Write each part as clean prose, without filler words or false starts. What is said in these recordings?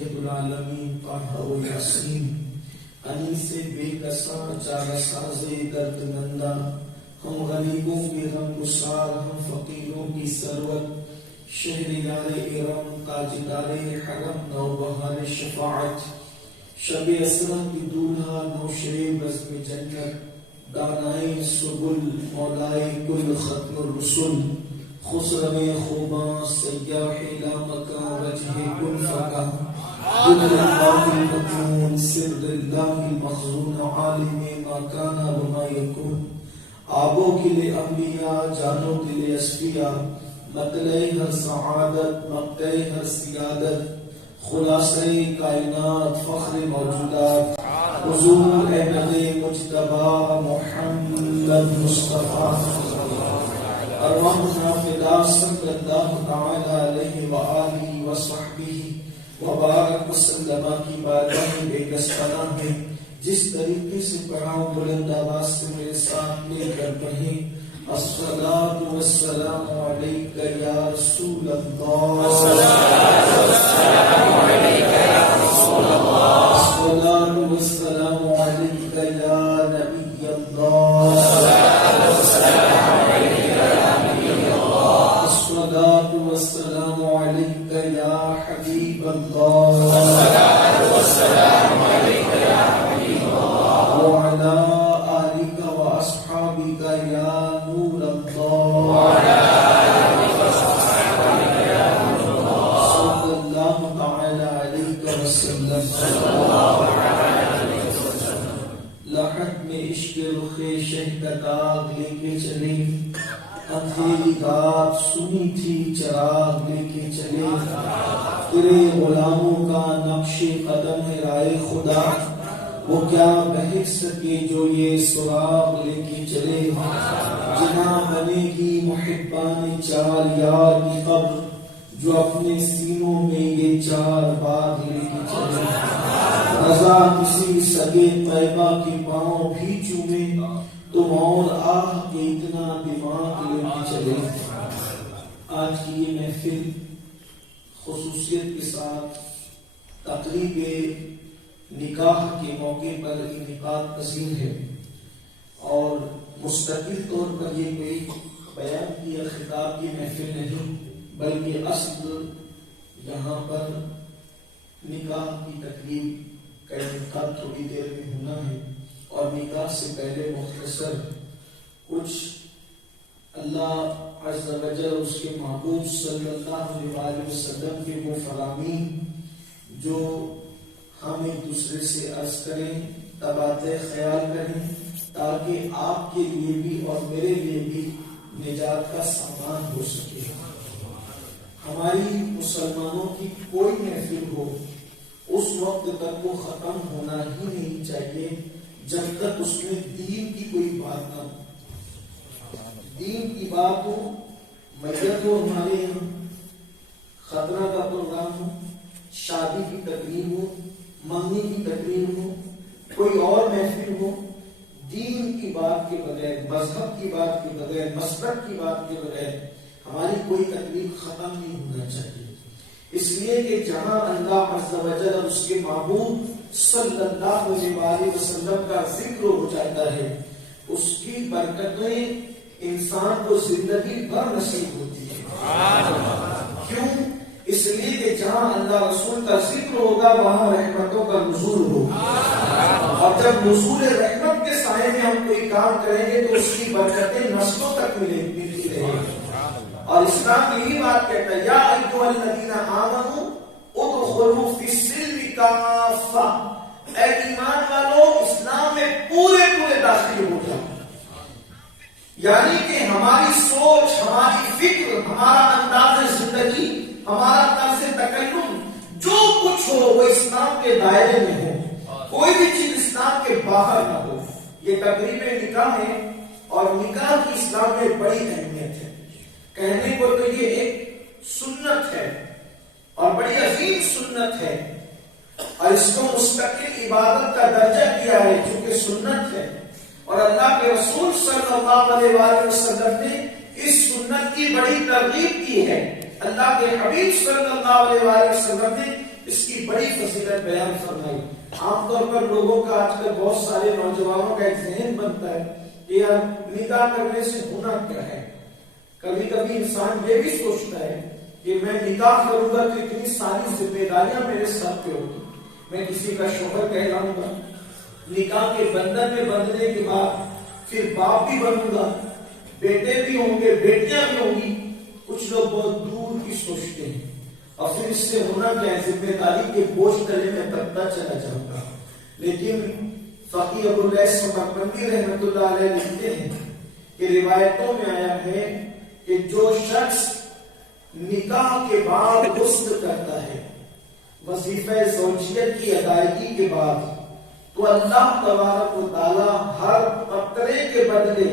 سید العالمین طه و یاسین انیس بے کساں چارہ ساز درد مندہ ہم غریبوں کے غم گسار ہم فقیروں کی ثروت شہریار ارم تاجدار حرم نوبہار شفاعت شب اسرا کی دولہا نوشے بزم جنت دانائے سبل مولائے کل ختم الرسل خسرو خوباں سیاح لا مکان وجہ کل فقہ دل اللہ المکون سر اللہ المخزون عالم ما کانا وما یکون آبوں کے لئے انبیاء جانوں کے لئے اسفیاء مطلع ہر سعادت مقطع ہر سیادت خلاصہ کائنات فخر موجودات حضور احمد مجتبی محمد مصطفیٰ ارواحنا فدا صلی اللہ تعالی علیہ وآلہ وصحبہ وبارک وسلم کی بارگاہ بے گستانا ہے جس طریقے سے پڑھاؤں بلند آواز سے میرے ساتھ مل کر پڑھیں الصلاۃ والسلام علیک یا رسول اللہ الصلاۃ والسلام علیک یا رسول اللہ الصلاۃ والسلام علیک یا نبی اللہ الصلاۃ والسلام علیک یا نبی اللہ الصلاۃ والسلام علیک یا حبیب اللہ الصلاۃ والسلام علیک یا حبیب اللہ وعلی آلک واصحابک یا نور اللہ وعلی آلک واصحابک یا نور اللہ صلی اللہ تعالی علیہ وسلم صلی اللہ علیہ وسلم لحد میں عشق رخ شہ کا داغ لے کے چلے اندھیری رات سنی تھی چراغ لے کے چلے تیرے غلاموں کا نقش قدم ہے رائے خدا وہ کیا بہک سکے جو یہ سراغ لے کے چلے جہاں بنے گی محبان چار یار کی قبر جو اپنے سینوں میں یہ چار باغ لے کے چلے رضا کسی سگے طیبہ کی پاؤں بھی چومے تم اور آہ کے اتنا دماغ لے کے چلے آج کی یہ محفل خصوصیت کے ساتھ تقریب نکاح کے موقع پر انعقاد پذیر ہے اور مستقل طور پر یہ کوئی بیان کی یا خطاب کی محفل نہیں بلکہ اصل یہاں پر نکاح کی تقریب کا انعقاد تھوڑی دیر میں ہونا ہے اور نکاح سے پہلے مختصر کچھ اللہ عز و جل اس کے محبوب صلی اللہ علیہ وسلم کے وہ فرامین جو ہم ایک دوسرے سے عرض کریں تبادلہ خیال کریں تاکہ آپ کے لیے بھی اور میرے لیے بھی نجات کا سامان ہو سکے ہماری مسلمانوں کی کوئی محفل ہو اس وقت تک وہ ختم ہونا ہی نہیں چاہیے جب تک اس میں دین کی کوئی بات نہ ہو دین کی بات ہو میت ہو ہمارے یہاں خطرہ کا پروگرام ہو شادی کی تقریب ہو منگنی کی تقریب ہو کوئی اور محفل ہو دین کی بات کے بغیر مذہب کی بات کے بغیر مسلک کی بات کے بغیر ہماری کوئی تقریب ختم نہیں ہونا چاہیے اس لیے کہ جہاں اللہ عز و جل اور اس کے محبوب صلی اللہ علیہ وسلم کا ذکر ہو جاتا ہے اس کی برکتیں انسان کو زندگی بھر نصیب ہوتی ہے کیوں اس لیے کہ جہاں اللہ رسول کا ذکر ہوگا وہاں رحمتوں کا نزول ہوگا اور جب نزول رحمت کے سائے میں ہم کوئی کام کریں گے تو اس کی برکتیں نسلوں تک ملتی رہیں گی اور اسلام یہی بات کہتا ہے یا ایھا الذین آمنوا ادخلوا فی السلم کافہ اے ایمان والو اسلام میں پورے داخل ہو جاؤ یعنی کہ ہماری سوچ ہماری فکر ہمارا انداز زندگی ہمارا طرز تکلم جو کچھ ہو وہ اسلام کے دائرے میں ہو کوئی بھی چیز اسلام کے باہر نہ ہو یہ تقریب نکاح ہے اور نکاح کی اسلام میں بڑی اہمیت ہے کہنے کو تو یہ ایک سنت ہے اور بڑی عظیم سنت ہے اور اس کو مستقل عبادت کا درجہ دیا ہے چونکہ سنت ہے اور اللہ کے رسول صلی اللہ علیہ وسلم نے اس سنت کی بڑی ترغیب کی ہے اللہ کے حبیب صلی اللہ علیہ وسلم نے اس کی بڑی فضیلت بیان فرمائی۔ عام طور پر لوگوں کا آج کل بہت سارے نوجوانوں کا ایک ذہن بنتا ہے کہ یار نکاح کرنے سے ہونا کیا ہے۔ کبھی کبھی انسان یہ بھی سوچتا ہے کہ میں نکاح کروں گا تو اتنی ساری ذمہ داریاں میرے سر پہ ہوگی، میں کسی کا شوہر کہلاؤں گا، نکاح کے بندھن میں بندھنے کے بعد پھر باپ بھی بنوں گا، بیٹے بھی ہوں گے، بیٹیاں بھی ہوں گی۔ کچھ لوگ بہت دور کی سوچتے ہیں، اور پھر اس سے ہونا کیا ہے، ذمہ داری کے بوجھ تلے میں دبتا چلا جاؤں گا۔ لیکن فقی ابو الیث سمرقندی رحمۃ اللہ علیہ لکھتے ہیں کہ روایتوں میں آیا ہے کہ جو شخص نکاح کے بعد غسل کرتا ہے وظیفہ زوجیت کی ادائیگی کے بعد، تو اللہ تبارک و تعالی ہر قطرے کے بدلے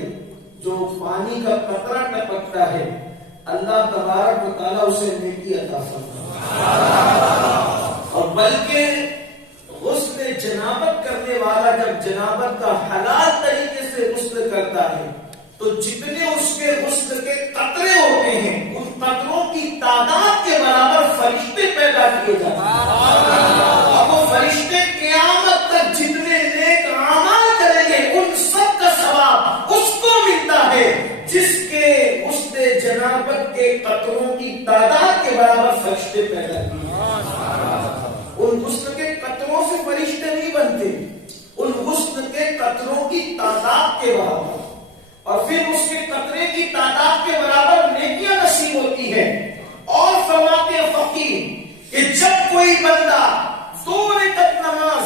جو پانی کا قطرہ ٹپکتا ہے، اللہ تبارک و تعالی اسے نیکی عطا فرماتا ہے۔ اور بلکہ غسل جنابت کرنے والا جب جنابت کا حلال طریقے سے غسل کرتا ہے تو جتنے اس کے غسل کے قطرے ہوتے ہیں ان قطروں کی تعداد کے برابر فرشتے پیدا کیے جاتے ہیں، اور وہ فرشتے قیامت تک جتنے نیک اعمال کریں گے ان سب کا ثواب اس کو ملتا ہے جس کے غسل جنابت کے قطروں کی تعداد کے برابر فرشتے پیدا کیے۔ ان غسل کے قطروں سے فرشتے نہیں بنتے، ان غسل کے قطروں کی تعداد کے برابر، اور پھر اس کے قطرے کی تعداد کے برابر نیکیاں نصیب ہوتی ہے۔ اور فرماتے ہیں فقیر کہ جب کوئی بندہ 2 رکعت نماز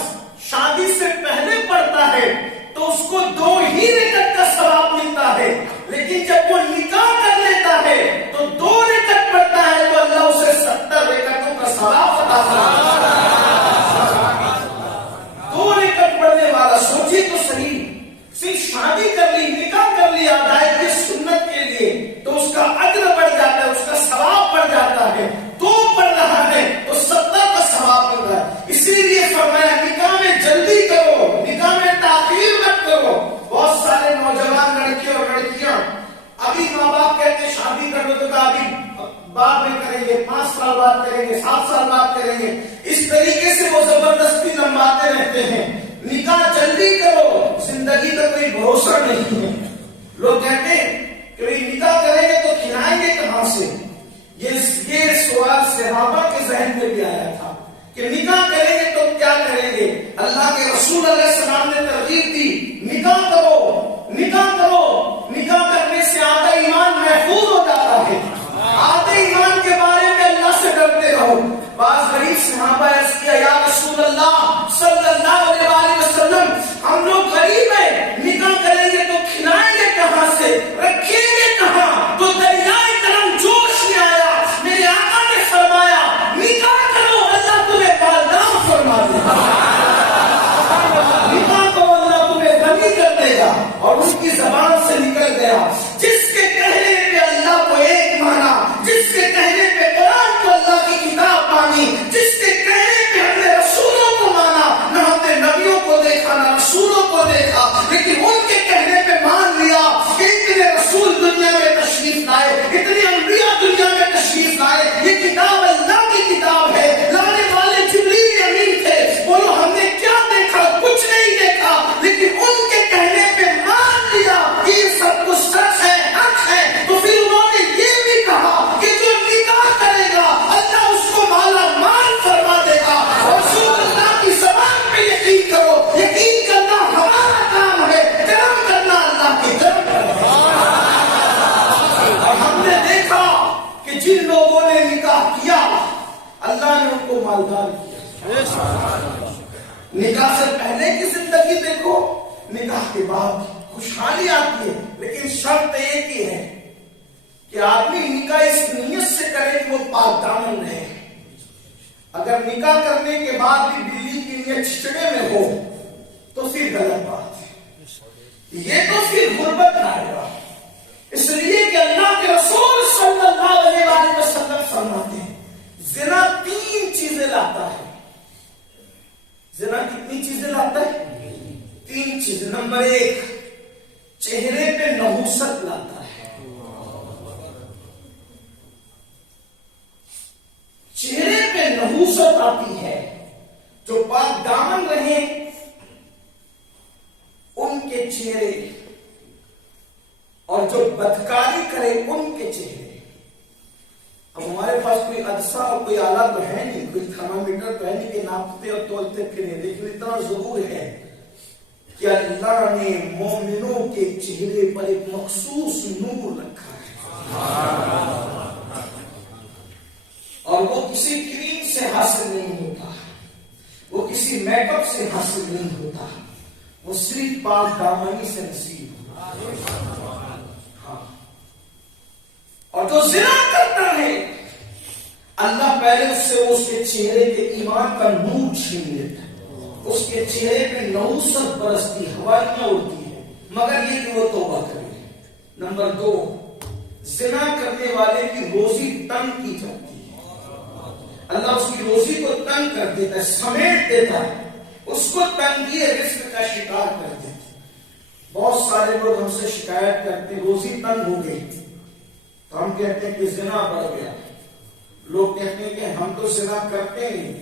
شادی سے پہلے پڑھتا ہے تو اس کو 2 ہی رکعت کا ثواب ملتا ہے، لیکن جب وہ نکاح کر لیتا ہے تو 2 رکعت پڑھتا ہے تو اللہ اسے 70 رکعتوں کا ثواب عطا فرماتا ہے۔ 2 رکعت پڑھنے والا سوچیے تو صحیح، صرف شادی کر لی، نکاح کر لیا ادائیگی سنت کے لیے تو اس کا اجر بڑھ جاتا ہے، اس کا ثواب بڑھ جاتا ہے۔ 2 پڑھ رہا ہے تو 70 کا ثواب مل رہا ہے۔ اسی لیے فرمایا نکاح میں جلدی کرو، نکاح میں تاخیر مت کرو۔ بہت سارے نوجوان لڑکے اور لڑکیاں ابھی ماں باپ کہتے ہیں شادی کر لو تو کہا ابھی بعد میں کریں گے، 5 سال بعد کریں گے، 7 سال بعد کریں گے، اس طریقے سے وہ زبردستی لمباتے رہتے ہیں۔ نکاح جلدی کرو، زندگی کا کوئی بھروسہ نہیں ہے۔ لوگ کہتے ہیں کہ نکاح کریں گے تو کھلائیں گے کہاں سے؟ یہ سوال صحابہ کے ذہن میں بھی آیا تھا کہ نکاح کریں گے تو کیا کریں گے؟ اللہ کے رسول علیہ السلام نے ترغیب دی، نکاح کرو، نکاح کرو۔ نکاح کرنے سے آدھا ایمان محفوظ ہو جاتا ہے، آدھے ایمان کے بارے میں اللہ سے ڈرتے رہو۔ بعض غریب صحابہ عرض کیا یا رسول اللہ صلی اللہ علیہ وسلم، ہم لوگ غریب ہیں، نکاح کریں گے تو کھلائیں گے کہاں سے، رکھیں گے کہاں؟ تو دریائے کرم جوش میں آیا، میرے آقا نے فرمایا نکاح کرو، اللہ تمہیں بالدار فرما دے گا، نکاح کرو اللہ تمہیں غنی کر دے گا۔ اور اس کی زبان سے نکل گیا، جس کے کہنے پہ اللہ کو ایک مانا، جس کے کہنے پہ قرآن کو اللہ کی کتاب مانی، جس کے کہنے پہ ہم نے رسولوں کو مانا، نہ ہم نے نبیوں کو دیکھا نہ رسولوں کو دیکھا، لیکن ان کے کہنے پہ مان لیا کہ اتنے رسول دنیا میں تشریف لائے، اتنے انبیاء دنیا میں تشریف لائے، یہ کتاب اللہ کی کتاب ہے، لانے والے جبریل امین تھے، بولو ہم نے کیا دیکھا؟ کچھ نہیں دیکھا، لیکن ان کے کہنے پہ مان لیا کہ یہ سب کچھ سچ ہے، حق ہے۔ تو پھر انہوں نے یہ بھی کہا کہ جو نکاح کرے گا اللہ اس کو مالا مال فرما دے گا۔ رسول اللہ کی زبان پہ یقین کرو، یقین کرنا ہمارا کام ہے، کرم کرنا اللہ کی کرم ہے۔ اور ہم نے دیکھا کہ جن لوگوں نے نکاح کیا اللہ نے ان کو مالدار کیا۔ نکاح سے پہلے کی زندگی دیکھو، نکاح کے بعد خوشحالی آتی ہے، لیکن شرط ایک ہی ہے کہ آدمی نکاح اس نیت سے کرے کہ وہ پاک دامن رہے۔ اگر نکاح کرنے کے بعد بھی بلی کی نیت چھچڑے میں ہو تو پھر غلط بات ہے، یہ تو پھر غربت آئے گا۔ اس لیے کہ اللہ کے رسول صلی اللہ علیہ وسلم فرماتے ہیں زنا 3 چیزیں لاتا ہے۔ زنا کتنی چیزیں لاتا ہے؟ 3 چیزیں۔ نمبر 1 چہرے پہ نحوست لاتا ہے، چہرے پہ میں نحوست آتی ہے. جو پاک دامن رہے ان کے چہرے اور جو بدکاری کرے ان کے چہرے. اب ہمارے پاس کوئی عدسہ اور کوئی آلہ تو ہے نہیں, کوئی تھرمامیٹر تو ہے نہیں کہ ناپتے اور تولتے پھریں, لیکن اتنا ضرور ہے کہ اللہ نے مومنوں کے چہرے پر ایک مخصوص نور رکھا ہے, اور وہ کسی کریم سے حاصل نہیں ہوتا, وہ کسی میک اپ سے حاصل نہیں ہوتا, وہ صرف پاک دامنی سے نصیب ہوتا. اور جو زنا کرتا ہے اللہ پہلے اس سے اس کے چہرے کے ایمان کا نور چھین لیتا ہے, اس کے چہرے پہ نحوست برستی, ہوائیاں اڑتی ہے, مگر یہ کہ وہ توبہ کرے. نمبر 2, زنا کرنے والے کی روزی تنگ کی جاتی ہے. اللہ اس کی روزی کو تنگ کر دیتا ہے, سمیٹ دیتا ہے, اس کو تنگی رزق کا شکار کر دیتا ہے. بہت سارے لوگ ہم سے شکایت کرتے ہیں روزی تنگ ہو گئی, تو ہم کہتے ہیں کہ زنا بڑھ گیا. لوگ کہتے ہیں کہ ہم تو زنا کرتے نہیں,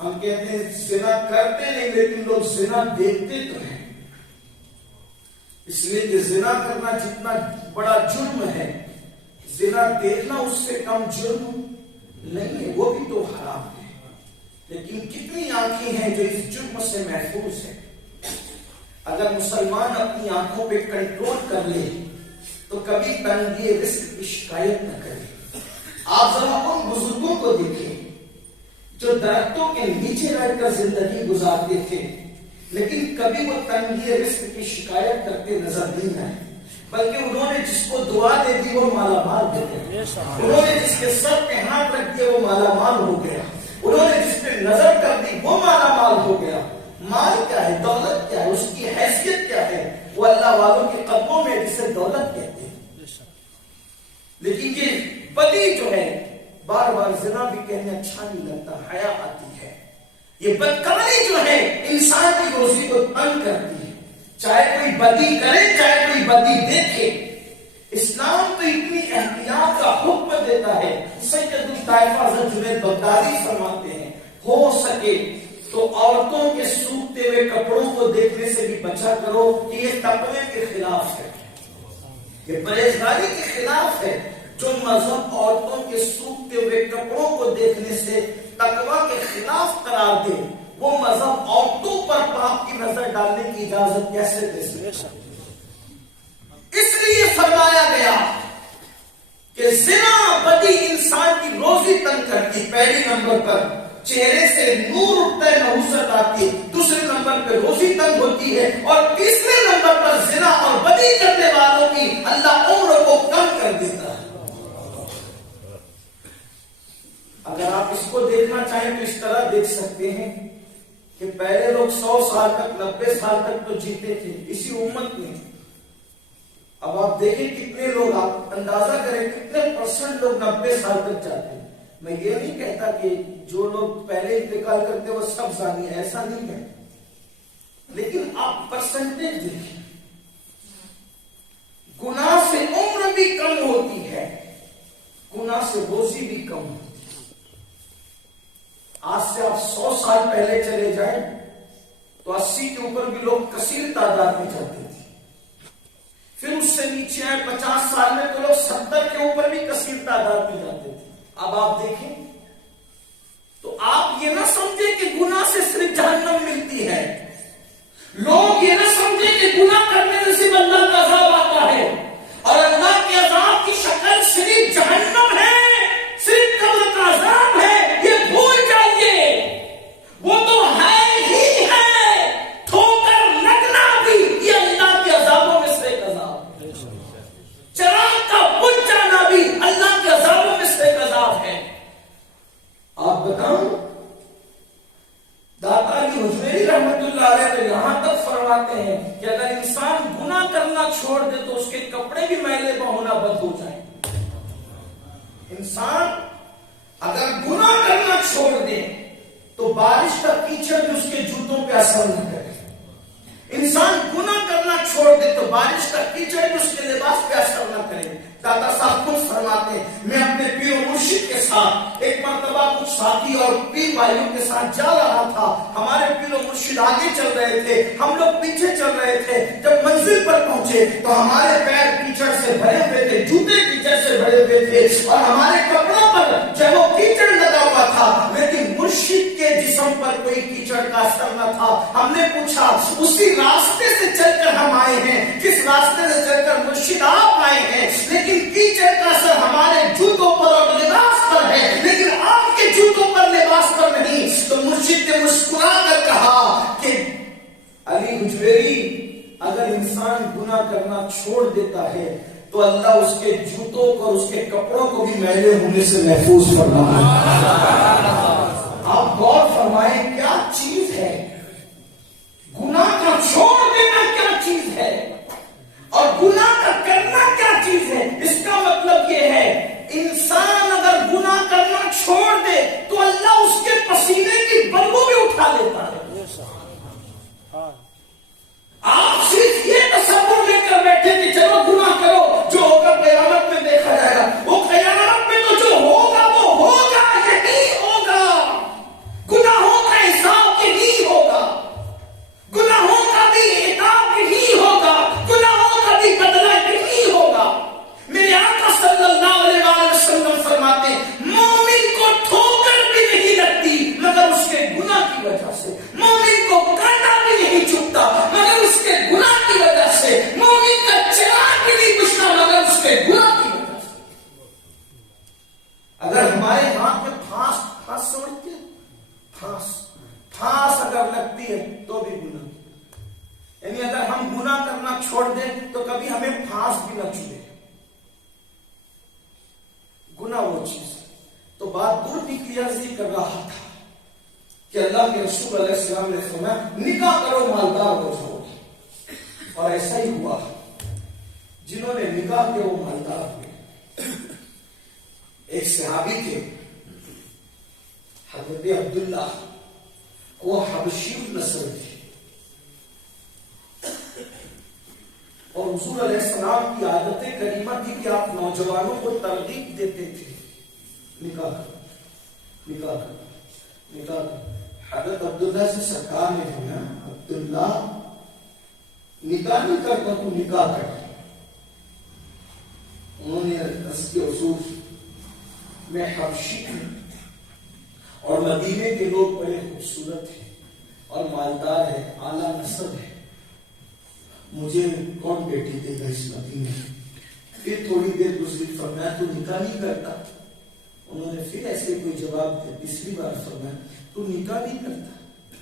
ہم کہتے ہیں زنا کرتے نہیں لیکن لوگ زنا دیکھتے تو ہیں. اس لیے کہ زنا کرنا جتنا بڑا جرم ہے, زنا دیکھنا اس سے کم جرم نہیں ہے, وہ بھی تو حرام ہے. لیکن کتنی آنکھیں ہیں جو اس جرم سے محفوظ ہیں. اگر مسلمان اپنی آنکھوں پہ کنٹرول کر لے تو کبھی تنگی رزق کی شکایت نہ کرے. آپ ذرا ان بزرگوں کو دیکھیں جو درختوں کے نیچے رہ کر زندگی گزارتے تھے, لیکن کبھی وہ تنگی رزق کی شکایت کرتے نظر نہیں آئے, بلکہ انہوں نے جس کو دعا دے دی وہ مالا مال ہو گیا, انہوں نے جس کے سر پہ ہاتھ رکھ دیا وہ مالا مال ہو گیا, انہوں نے جس پہ نظر کر دی وہ مالا مال ہو گیا. مال کیا ہے, دولت کیا ہے, اس کی حیثیت کیا ہے, وہ اللہ والوں کے قدموں میں جسے دولت کہتے ہیں. لیکن یہ بدی جو ہے, بار بار زنا بھی کہنے اچھا نہیں لگتا, حیا آتی ہے. یہ بدکاری جو ہے انسان کی روزی کو تنگ کرتی ہے, چاہے کوئی بدی کرے چاہے کوئی بدی دیکھے. اسلام تو اتنی احتیاط کا حکم دیتا ہے. سید الطائفہ حضرت جنید بغدادی فرماتے ہیں ہو سکے تو عورتوں کے سوکھتے ہوئے کپڑوں کو دیکھنے سے بھی بچا کرو, کہ یہ تقوی کے خلاف ہے, یہ پرہیزگاری کے خلاف ہے. جو مذہب عورتوں کے سوکھتے ہوئے کپڑوں کو دیکھنے سے تقوی کے خلاف قرار دے, وہ مذہب عورتوں پر پاپ کی نظر ڈالنے کی اجازت کیسے دے سکتا؟ اس لیے فرمایا گیا کہ زنا بدی انسان کی روزی تنگ کرتی. پہلی نمبر پر چہرے سے نور اٹھتا ہے, نحوست آتی ہے. دوسرے نمبر پہ روزی تنگ ہوتی ہے, اور تیسرے نمبر پر زنا اور بدی کرنے والوں کی اللہ عمر کو کم کر دیتا ہے. اگر آپ اس کو دیکھنا چاہیں تو اس طرح دیکھ سکتے ہیں کہ پہلے لوگ 100 سال تک 90 سال تک تو جیتے تھے اسی امت میں. اب آپ دیکھیں کتنے لوگ, آپ اندازہ کریں کتنے % لوگ 90 سال تک جاتے ہیں. میں یہ نہیں کہتا کہ جو لوگ پہلے انتقال کرتے وہ سب زانی ہیں, ایسا نہیں ہے, لیکن آپ پرسنٹیج دیکھیں. گناہ سے عمر بھی کم ہوتی ہے, گناہ سے روزی بھی کم ہوتی ہے. آج سے آپ 100 سال پہلے چلے جائیں تو 80 کے اوپر بھی لوگ کثیر تعداد میں جاتے تھے. پھر اس سے نیچے آئے 50 سال میں تو لوگ 70 کے اوپر بھی کثیر تعداد میں جاتے تھے. اب آپ دیکھیں تو آپ یہ نہ سمجھیں کہ گناہ سے صرف جہنم ملتی ہے. لوگ یہ نہ سمجھیں کہ گناہ کرنے سے صرف اللہ کا عذاب آتا ہے, اور اللہ کے عذاب کی شکل صرف جہنم ہے, صرف قبر کا عذاب ہے. یہ بھول جائیے, وہ تو ہے ہی ہے. ٹھوکر لگنا بھی یہ اللہ کے عذابوں میں سے ایک عذاب ہے. چراغ کا بجھ جانا بھی اللہ کے عذابوں میں سے ایک عذاب ہے. آپ بتاؤں, داتا علی حجویری رحمت اللہ علیہ تو یہاں تک فرماتے ہیں کہ اگر انسان گناہ کرنا چھوڑ دے تو اس کے کپڑے بھی میلے میں ہونا بند ہو جائیں. انسان اگر گناہ کرنا چھوڑ دے تو بارش کا کیچڑ بھی اس کے جوتوں پہ اثر نہ کرے. انسان گناہ کرنا چھوڑ دے تو بارش کا کیچڑ بھی اس کے لباس پہ اثر نہ کرے. داتا صاحب خود فرماتے ہیں میں اپنے پیر و مرشد کے ساتھ ایک مرتبہ کچھ ساتھی اور پیر بھائیوں کے ساتھ جا رہا تھا. ہمارے پیر و مرشد آگے چل رہے تھے, ہم لوگ پیچھے چل رہے تھے. جب منزل پر پہنچے تو ہمارے پیر کیچڑ سے بھرے ہوئے تھے, جوتے کیچڑ سے بھرے ہوئے تھے اور ہمارے کپڑوں پر جب وہ کیچڑ لگا ہوا تھا, لیکن مرشد کے جسم پر کوئی کیچڑ کا اثر نہ تھا. ہم نے پوچھا اسی راستے سے چل کر ہم آئے ہیں جس راستے سے چل کر مرشد آپ آئے ہیں, لیکن کیچڑ کا اثر ہمارے جوتوں پر اور لباس پر ہے لیکن آپ کے جوتوں پر لباس پر نہیں. تو مرشد نے مسکرا کر کہا کہ علی حجویری, اگر انسان گناہ کرنا چھوڑ دیتا ہے تو اللہ اس کے جوتوں کو اور اس کے کپڑوں کو بھی میلے ہونے سے محفوظ فرمائے. آپ غور فرمائیں کیا چیز ہے گناہ کا چھوڑ دینا, کیا چیز ہے اور گناہ کا کرنا کیا چیز ہے. اس کا مطلب یہ ہے انسان اگر گناہ کرنا چھوڑ دے تو اللہ اس کے پسینے کی بدبو بھی اٹھا لیتا ہے. آپ صرف یہ تصور لے کر بیٹھے کہ چلو گناہ کرو, جو ہوگا قیامت میں دیکھا جائے گا. وہ قیامت میں تو جو ہوگا وہ ہوگا, یہی ہوگا. گناہوں کا حساب یہی ہوگا, گناہوں کا بھی عقاب یہی ہوگا, گناہوں کا بھی بدلہ یہی ہوگا. میرے آقا صلی اللہ علیہ وسلم فرماتے مومن کو ٹھوکر بھی نہیں لگتی مگر اس کے گناہ کی وجہ سے, مومن کو کانٹا بھی نہیں چبھتا مگر اس کے گناہ کی وجہ سے, مومن کا چراغ بھی نہیں بجھتا مگر اس کے گناہ کی وجہ سے. اگر ہمارے ہاتھ میں پھانس سمجھتے ہیں, پھانس اگر لگتی ہے تو بھی گناہ, یعنی اگر ہم گناہ کرنا چھوڑ دیں تو کبھی ہمیں پھانس بھی نہ چبھے. گناہ وہ چیز ہے. تو بات دور نکلی, عرض کر رہا تھا کہ اللہ کے رسول علیہ السلام نے فرمایا نکاح کرو مالدار ہو جاؤ گے, اور ایسا ہی ہوا. جنہوں نے نکاح کیا وہ مالدار ہوئے. ایک صحابی تھے حضرت عبداللہ, وہ حبشی النسل تھے اور حضور علیہ السلام کی عادت کریمہ تھی کہ آپ نوجوانوں کو ترغیب دیتے تھے نکاح کرو, نکاح کرو, نکاح کرو. حضرت عبداللہ سے سرکار نے فرمایا عبداللہ نکاح نہیں کرتا تو نکاح کر. انہوں نے عرض کیا حضور میں حبشی ہوں اور مدینے کے لوگ بڑے خوبصورت ہیں اور مالدار ہے, اعلیٰ نسب ہے, مجھے کون بیٹی دے گا اس مدینے. پھر تھوڑی دیر گزری, فرمایا تو نکاح نہیں کرتا. انہوں نے پھر ایسے کوئی جواب دیا, تیسری بار فرمایا تو نکاح نہیں کرتا.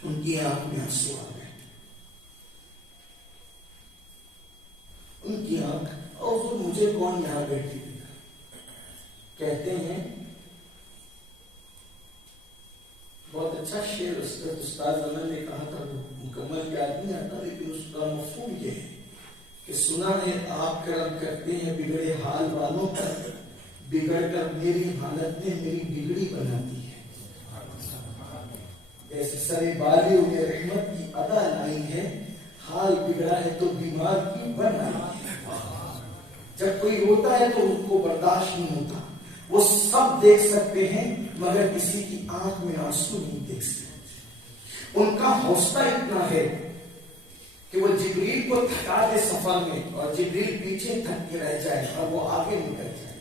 ان کی آنکھ میں آنسو آ گئے, ان کی آنکھ, اور مجھے کون یہاں بیٹی دے گا. کہتے ہیں بہت اچھا شعر استاد زمان نے کہا تھا, وہ مکمل یاد نہیں آتا لیکن اس کا مفہوم یہ ہے کہ سنا ہے آپ کرم کرتے ہیں بگڑے حال والوں پر, بگڑ کر میری حالت نے میری بگڑی بنا دی ہے. ایسے سرے بالی میں رحمت کی ادا لائی ہے, حال بگڑا ہے تو بیمار کی بن آئی ہے. جب کوئی روتا ہے تو ان کو برداشت نہیں ہوتا, وہ سب دیکھ سکتے ہیں مگر کسی کی آنکھ میں آنسو نہیں دیکھ سکتے. ان کا حوصلہ اتنا ہے کہ وہ جبریل کو تھکا دے سفر میں اور جبریل پیچھے تھک کے رہ جائے اور وہ آگے نکل جائے.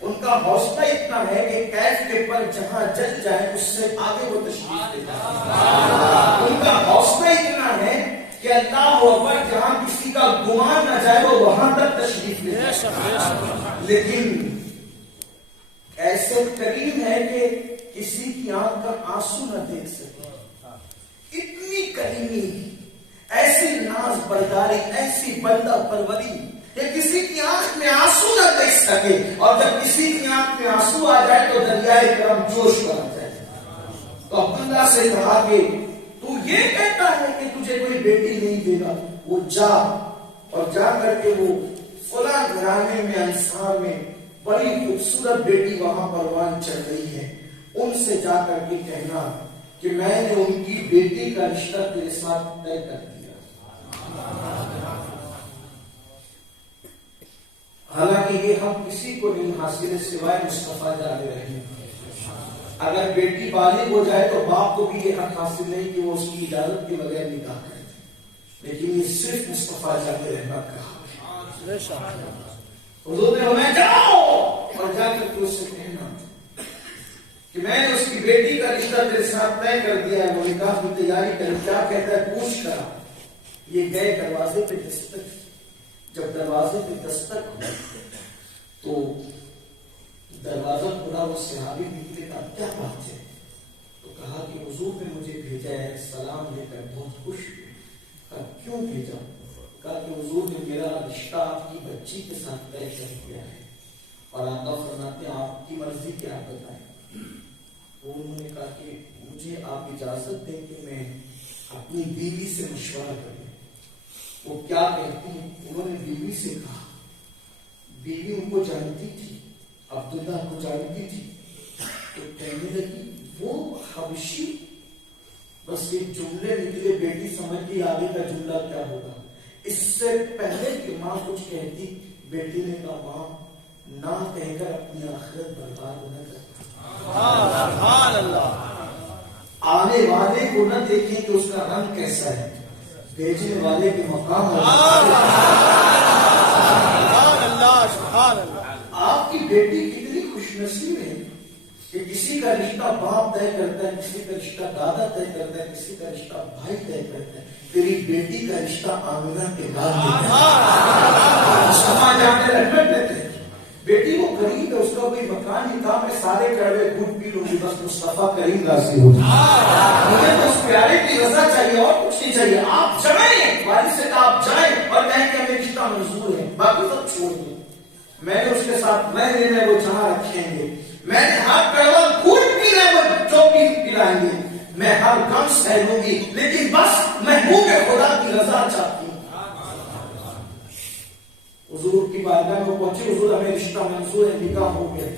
ان کا حوصلہ اتنا ہے کہ کیف کے پر جہاں جل جائے اس سے آگے وہ تشریف لے جائے. ان کا حوصلہ اتنا ہے کہ اللہ اکبر جہاں کسی کا گمان نہ جائے وہ وہاں تک تشریف لے جائے. لیکن ایسے کریم ہے کہ کسی کی آنکھ کا آنسو نہ دیکھ سکے. اتنی کریمی, ایسی ناز برداری, ایسی بندہ پروری کہ کسی کی آنکھ میں آنسو نہ دیکھ سکے, اور جب کسی کی آنکھ میں آنسو آ جائے تو دریائے کرم جوش پر آ جائے. تو عبداللہ سے کہا کہ تو یہ کہتا ہے کہ تجھے کوئی بیٹی نہیں دے گا, وہ جا اور جا کر کے وہ فلاں گھرانے میں انصار میں بڑی خوبصورت بیٹی وہاں پروان چڑھ رہی ہے, ان سے جا کر کے کہنا کہ میں نے ان کی بیٹی کا رشتہ تیرے ساتھ طے کر دیا. حالانکہ یہ ہم کسی کو نہیں حاصل سوائے مصطفیٰ جان رہے ہیں. اگر بیٹی بالغ ہو جائے تو باپ کو بھی یہ حق حاصل نہیں کہ وہ اس کی اجازت کے بغیر نکاح کرے، لیکن یہ صرف مصطفیٰ جان رحمت کا حضور نے ہمیں جاؤ اور جا کر کے اس سے کہنا کہ میں نے اس کی بیٹی کا رشتہ تیرے ساتھ طے کر دیا ہے، وہ نکاح کی تیاری کر، کیا کہتا ہے پوچھ کر. یہ گئے دروازے پہ دستک، جب دروازے پہ دستک ہوئی تو دروازہ کھلا، وہ صحابی نکلے، کہا کیا بات ہے؟ تو کہا کہ حضور نے مجھے بھیجا ہے سلام لے کر، بہت خوش. کہا کیوں بھیجا؟ کہا کہ حضور نے میرا رشتہ آپ کی بچی کے ساتھ طے کر دیا ہے اور آقا فرماتے ہیں آپ کی مرضی کیا بتائیں. انہوں نے کہا کہ مجھے آپ اجازت دیں کہ میں اپنی بیوی سے مشورہ کروں. وہ کیا کہتی ہیں؟ انہوں نے بیوی سے کہا، بیوی ان کو جانتی تھی، عبداللہ کو جانتی تھی، تو کہنے لگی وہ حبشی. بس یہ جملے نکلے، بیٹی سمجھ گئی آگے کا جملہ کیا ہوگا. اس سے پہلے کہ ماں کچھ کہتی، بیٹی نے کہا ماں نہ کہہ کر اپنی آخرت برباد نہ کر. سبحان اللہ. آنے والے کو نہ دیکھیں کہ اس کا رنگ کیسا ہے، بھیجنے والے کے مقام. آپ کی بیٹی کتنی خوش نصیب ہے کہ کسی کا رشتہ باپ طے کرتا ہے، کسی کا رشتہ دادا طے کرتا ہے، کسی کا رشتہ بھائی طے کرتا ہے. تیری بیٹی کا رشتہ آمنہ کے بعد دیتے ہیں. بیٹی وہ غریب ہے، اس کا کوئی مکان نہیں تھا، میں سارے کڑوے گھٹ پی لوں گی، بس مصطفیٰ کریم راضی ہو جائے. مجھے تو اس پیارے کی رضا چاہیے اور کچھ نہیں چاہیے. آپ جائیں، والد سے کہا آپ جائیں اور کہیں کہ ہمیں رشتہ منظور ہے، باقی سب چھوڑ دیں. میں نے اس کے ساتھ میں لینا وہ جہاں رکھیں گے، میں نے ہر کڑوا گھٹ پی رہے وہ جو بھی پلائیں گے، میں ہر غم سہ لوں گی، لیکن بس محبوب خدا کی رضا چاہتی ہوں. حضور کی بارگاہ میں پہنچے، حضور ہمیں رشتہ منظور ہے، نکاح ہو گیا.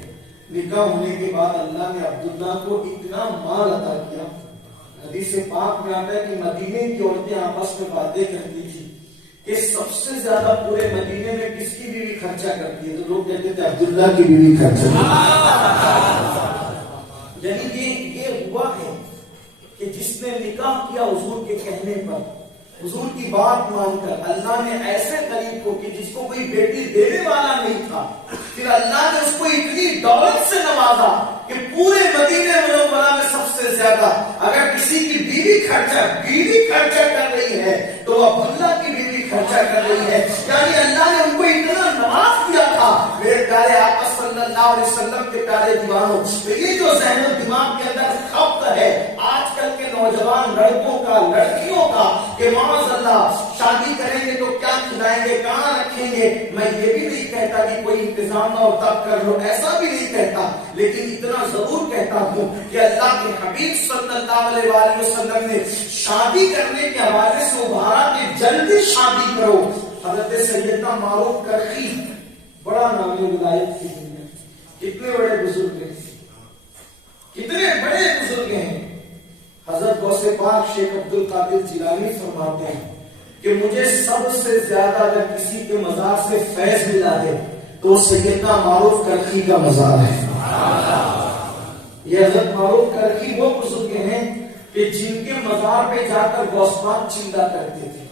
نکاح ہونے کے بعد اللہ نے عبداللہ کو اتنا مال عطا کیا. حدیث پاک میں آتا ہے کہ مدینے کی عورتیں آپس میں باتیں کرتی تھی کہ سب سے زیادہ پورے مدینے میں کس کی بیوی خرچہ کرتی ہے، تو لوگ کہتے تھے عبداللہ کی بیوی خرچہ. یعنی یہ ہوا ہے کہ جس نے نکاح کیا حضور کے کہنے پر، حضور کی بات مان کر، اللہ نے ایسے غریب کو کہ جس کو کوئی بیٹی دینے والا نہیں تھا، پھر اللہ نے اس کو اتنی دولت سے نوازا کہ پورے مدینے منورہ میں سب سے زیادہ اگر کسی کی بیوی خرچہ کر رہی ہے تو وہ عبداللہ کی بیوی خرچہ کر رہی ہے. یعنی اللہ نے ان کو اتنا نواز دیا تھا. میرے پیارے آقا صلی اللہ علیہ وسلم کے پیارے دیوانوں، یہ جو ذہن و دماغ کے اندر خبط ہے آج کل کے نوجوان لڑکوں کا، لڑکیوں کا، کہ معاذ اللہ شادی کریں گے تو کیا کھلائیں گے، کہاں رکھیں گے. میں یہ بھی نہیں کہتا کہ کوئی انتظام نہ ہو تب کر لو، ایسا بھی نہیں کہتا، لیکن اتنا ضرور کہتا ہوں کہ اللہ کے حبیب صلی اللہ علیہ وآلہ وسلم نے شادی کرنے کے حوالے سے ابھارا کہ جلدی شادی کرو. حضرت سیدنا معروف کرخی، بڑا نام ولایت کی دنیا، کتنے بڑے بزرگ ہیں، کتنے بڑے بزرگ ہیں. حضرت غوث پاک شیخ عبد القادر جیلانی فرماتے ہیں کہ مجھے سب سے زیادہ اگر کسی کے مزار سے فیض ملا ہے تو سیدنا معروف کرخی کا مزار ہے. یہ حضرت معروف کرخی وہ بزرگ ہیں کہ جن کے مزار پہ جا کر غوث پاک چلا کرتے تھے،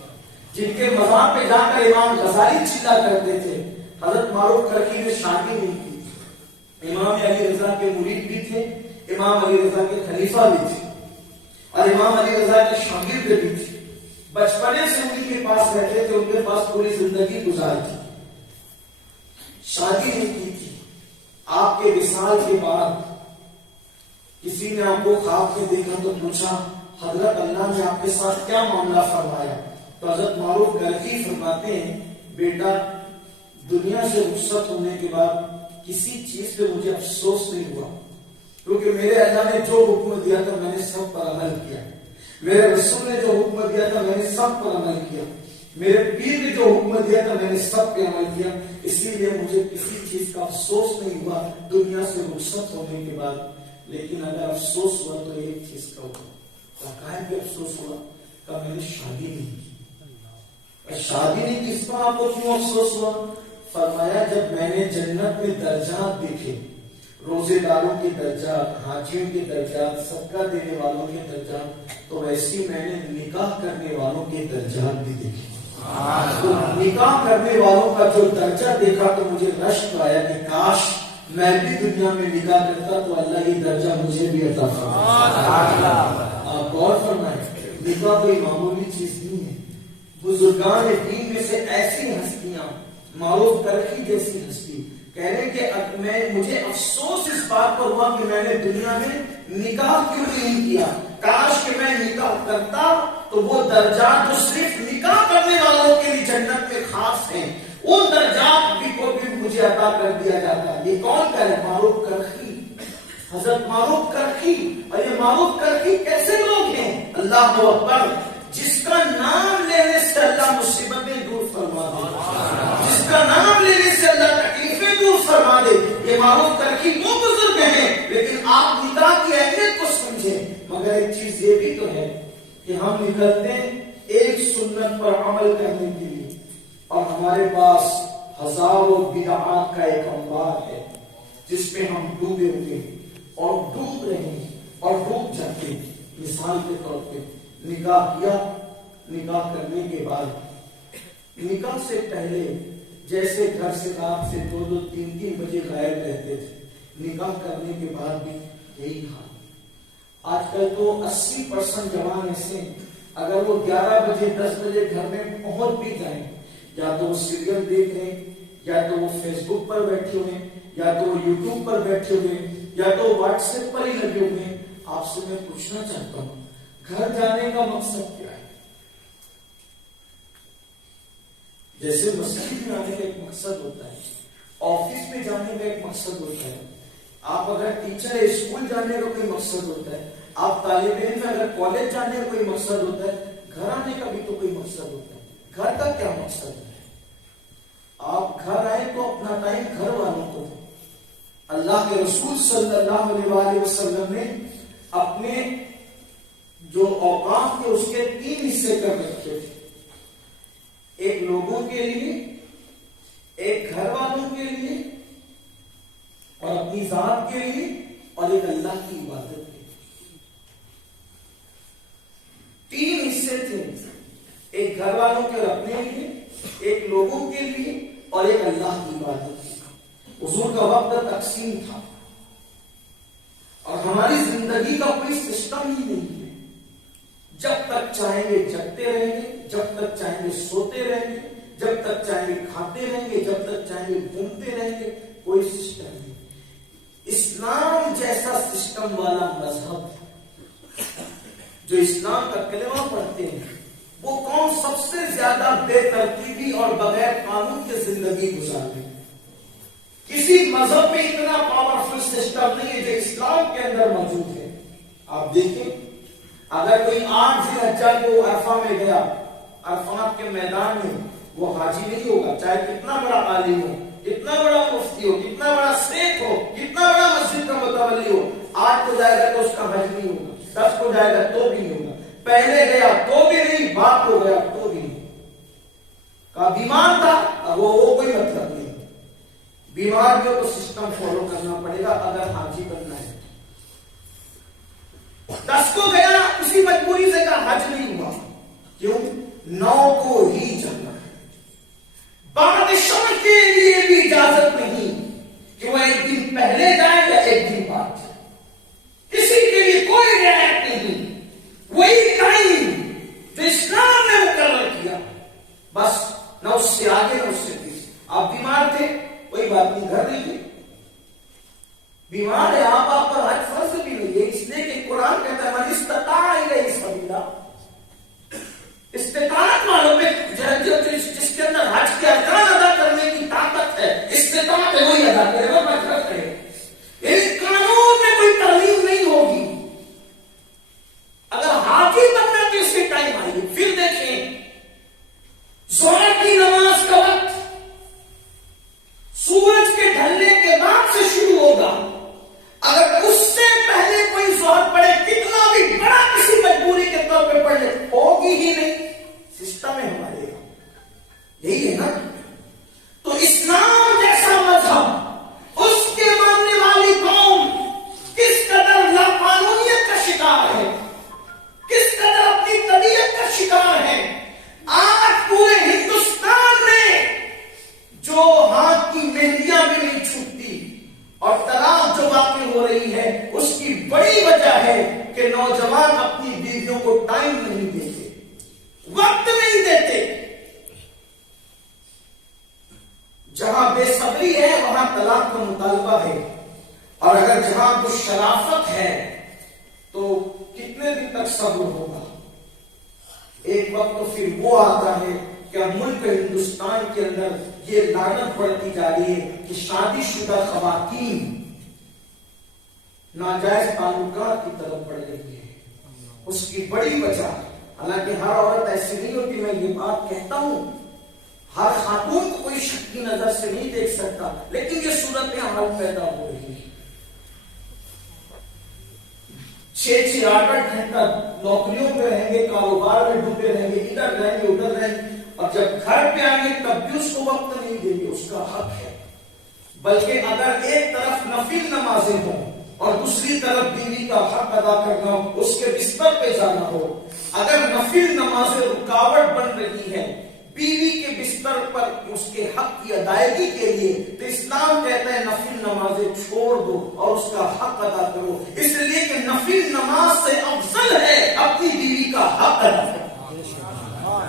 جن کے مزار پہ جا کر امام غزالی چلا کرتے تھے. حضرت معروف کرخی نے شادی نہیں کی، امام علی رضا کے مرید بھی تھے، امام علی رضا کے خلیفہ بھی تھے اور امام علی رضا کے شاگرد بھی تھے. بچپنے سے ان کے پاس رہتے تھے، ان کے پاس پوری زندگی گزاری تھی. شادی نہیں کی تھی. آپ کے وصال کے بعد کسی نے آپ کو خواب میں دیکھا تو پوچھا حضرت اللہ نے آپ کے ساتھ کیا معاملہ فرمایا؟ تو حضرت معروف کرخی فرماتے ہیں بیٹا دنیا سے رخصت ہونے کے بعد کسی چیز پہ مجھے افسوس نہیں ہوا، کیونکہ میرے اللہ نے جو حکم دیا تھا میں نے سب پر عمل کیا، میرے رسول نے جو حکم دیا تھا میں نے سب پر عمل کیا، میرے پیر نے جو حکم دیا تھا میں نے سب پہ عمل کیا، اسی لیے مجھے کسی چیز کا افسوس نہیں ہوا دنیا سے رخصت ہونے کے بعد. لیکن اگر افسوس ہوا تو ایک چیز کا ہوا، کائیں بھی افسوس ہوا کہ میں نے شادی نہیں کی. شادی نہیں کی، اس پر آپ کو کیوں افسوس ہوا؟ فرمایا جب میں نے جنت میں درجات دیکھے، روزے داروں کے درجات، حاجیوں کے درجات، صدقہ دینے والوں کے درجات، تو ویسی میں نے نکاح کرنے والوں کے درجات بھی دیکھے۔ تو نکاح کرنے والوں کا جو درجہ دیکھا تو مجھے رشک آیا کہ کاش میں بھی دنیا میں نکاح کرتا تو اللہ یہ درجہ مجھے بھی عطا فرمائے۔ آپ غور فرمائیں، نکاح کوئی معمولی چیز نہیں ہے۔ بزرگان دین میں سے ایسی ہستیاں، معروف کرخی جیسی ہستی کہہ رہے کہ مجھے افسوس اس بات پر ہوا کہ میں نے دنیا میں نکاح کیوں نہیں کیا، کاش کہ میں نکاح کرتا تو وہ درجات جو صرف نکاح کرنے والوں کے لیے جنت میں خاص ہیں، ان درجات کو بھی مجھے عطا کر دیا جاتا۔ یہ کون کہہ رہے؟ معروف کرخی، حضرت معروف کرخی۔ اور یہ معروف کرخی کیسے لوگ ہیں؟ اللہ اکبر، جس کا نام لینے سے اللہ مصیبتیں دور فرما دے، جس کا نام لینے سے اللہ تکلیفیں دور فرما دے، یہ معروف کرخی وہ بزرگ ہیں۔ لیکن آپ نکاح کی اہمیت کو سمجھیں، مگر ایک چیز یہ بھی تو ہے کہ ہم نکلتے ہیں ایک سنت پر عمل کرنے کے لیے، اور ہمارے پاس ہزاروں بدعات کا ایک انبار ہے جس میں ہم ڈوبے ہوئے ہیں اور ڈوب رہے ہیں اور ڈوب جاتے ہیں۔ مثال کے طور پہ نکاح کیا، نکاح کرنے کے بعد، نکاح سے پہلے جیسے گھر سے رات سے 2-3 بجے غائب رہتے تھے، نکاح کرنے کے بعد بھی یہی حال۔ آج کل تو 80% جوان ایسے ہیں، اگر وہ 11 بجے 10 بجے گھر میں پہنچ بھی جائیں، یا تو وہ سیریل دیکھ رہے ہیں، یا تو وہ فیس بک پر بیٹھے ہوئے ہیں، یا تو وہ یوٹیوب پر بیٹھے ہوئے ہیں، یا تو واٹس ایپ پر ہی لگے ہوئے ہیں۔ آپ سے میں پوچھنا چاہتا ہوں، گھر جانے کا مقصد کیا ہے؟ جیسے مسجد میں آنے کا ایک مقصد ہوتا ہے، آفس میں جانے کا ایک مقصد ہوتا ہے، آپ اگر ٹیچر ہے اسکول جانے کا کوئی مقصد ہوتا ہے، آپ طالب علم اگر کالج جانے کا کوئی مقصد ہوتا ہے، گھر آنے کا بھی تو کوئی مقصد ہوتا ہے۔ گھر کا کیا مقصد ہے؟ آپ گھر آئے تو اپنا ٹائم گھر والوں کو دیں۔ اللہ کے رسول صلی اللہ علیہ وآلہ وسلم نے اپنے جو اوقات تھے اس کے 3 حصے کر رکھے تھے، ایک لوگوں کے لیے، ایک گھر والوں کے لیے، اور اپنی ذات کے لیے، اور ایک اللہ کی عبادت کے لیے۔ 3 حصے تھے، ایک گھر والوں کے اور اپنے لیے، ایک لوگوں کے لیے، اور ایک اللہ کی عبادت کے لیے۔ حضور کا وقت تقسیم تھا، اور ہماری زندگی کا کوئی سسٹم ہی نہیں ہے۔ جب تک چاہیں گے جگتے رہیں گے، جب تک چاہیں گے سوتے رہیں گے، جب تک چاہیں گے کھاتے رہیں گے، جب تک چاہیں گے گھومتے رہیں گے، کوئی سسٹم نہیں۔ اسلام جیسا سسٹم والا مذہب، جو اسلام کا کلمہ پڑھتے ہیں، وہ کون سب سے زیادہ بے ترتیبی اور بغیر قانون کے زندگی گزارتے ہیں۔ کسی مذہب میں اتنا پاورفل سسٹم نہیں ہے جو اسلام کے اندر موجود ہے۔ آپ دیکھیں، اگر کوئی 8 ذی الحجہ کو عرفہ میں گیا، عرفات کے میدان میں، وہ حاجی نہیں ہوگا، چاہے کتنا بڑا عالم ہو، کتنا بڑا مفتی ہو، کتنا بڑا شیخ ہو، کتنا بڑا مسجد کا متولی ہو۔ 8 کو جائے گا تو اس کا حج نہیں ہوگا، 10 کو جائے گا تو بھی نہیں ہوگا، پہلے گیا تو بھی نہیں، بعد کو گیا تو بھی نہیں۔ کہا بیمار تھا، وہ کوئی مطلب نہیں، بیمار جو تو سسٹم فالو کرنا پڑے گا اگر حاجی بننا ہے۔ 10 کو گیا، کسی مجبوری سے کہا حج نہیں ہوا، کیوں؟ 9 کو ہی جانا ہے۔ بادشاہ کے لیے بھی اجازت نہیں کہ وہ ایک دن پہلے جائے یا ایک دن بعد جائے، کسی کے لیے کوئی رعایت نہیں۔ وہی ٹائم جو اسلام نے مقرر کیا، بس نہ اس سے آگے نہ اس سے پیچھے۔ آپ بیمار تھے، کوئی بات نہیں، گھر نہیں تھے، بیمار ہے آپ پر حج فرض بھی نہیں ہے، اس لیے کہ قرآن کہتا ہے من استطاع الیہ سبیلا، استطاعت والوں پہ ایک وقت تو پھر وہ آتا ہے کہ ملک ہندوستان کے اندر یہ لعنت پڑتی جا رہی ہے کہ شادی شدہ خواتین ناجائز تعلقات کی طرف بڑھ رہی ہے. اس کی بڑی وجہ، حالانکہ ہر عورت ایسی نہیں ہوتی، میں یہ بات کہتا ہوں، ہر خاتون کو کوئی شک کی نظر سے نہیں دیکھ سکتا، لیکن یہ صورت حال پیدا ہو رہی ہے. 6-6 8 گھنٹہ نوکریوں میں رہیں گے، کاروبار میں ڈوبے رہیں گے، ادھر رہیں گے ادھر رہیں گے، اور جب گھر پہ آئیں گے تب بھی اس کو وقت نہیں دیں گے. اس کا حق ہے. بلکہ اگر ایک طرف نفل نمازیں ہوں اور دوسری طرف بیوی کا حق ادا کرنا ہو، اس کے بستر پہ جانا ہو، اگر نفل نمازیں رکاوٹ بن رہی ہے بیوی کے بستر پر اس کے حق کی ادائیگی کے لیے، تو اسلام کہتا ہے نفل نمازیں چھوڑ دو اور اس کا حق ادا کرو. اس لیے کہ نفل نماز سے افضل ہے اپنی بیوی کا حق ادا کرنا.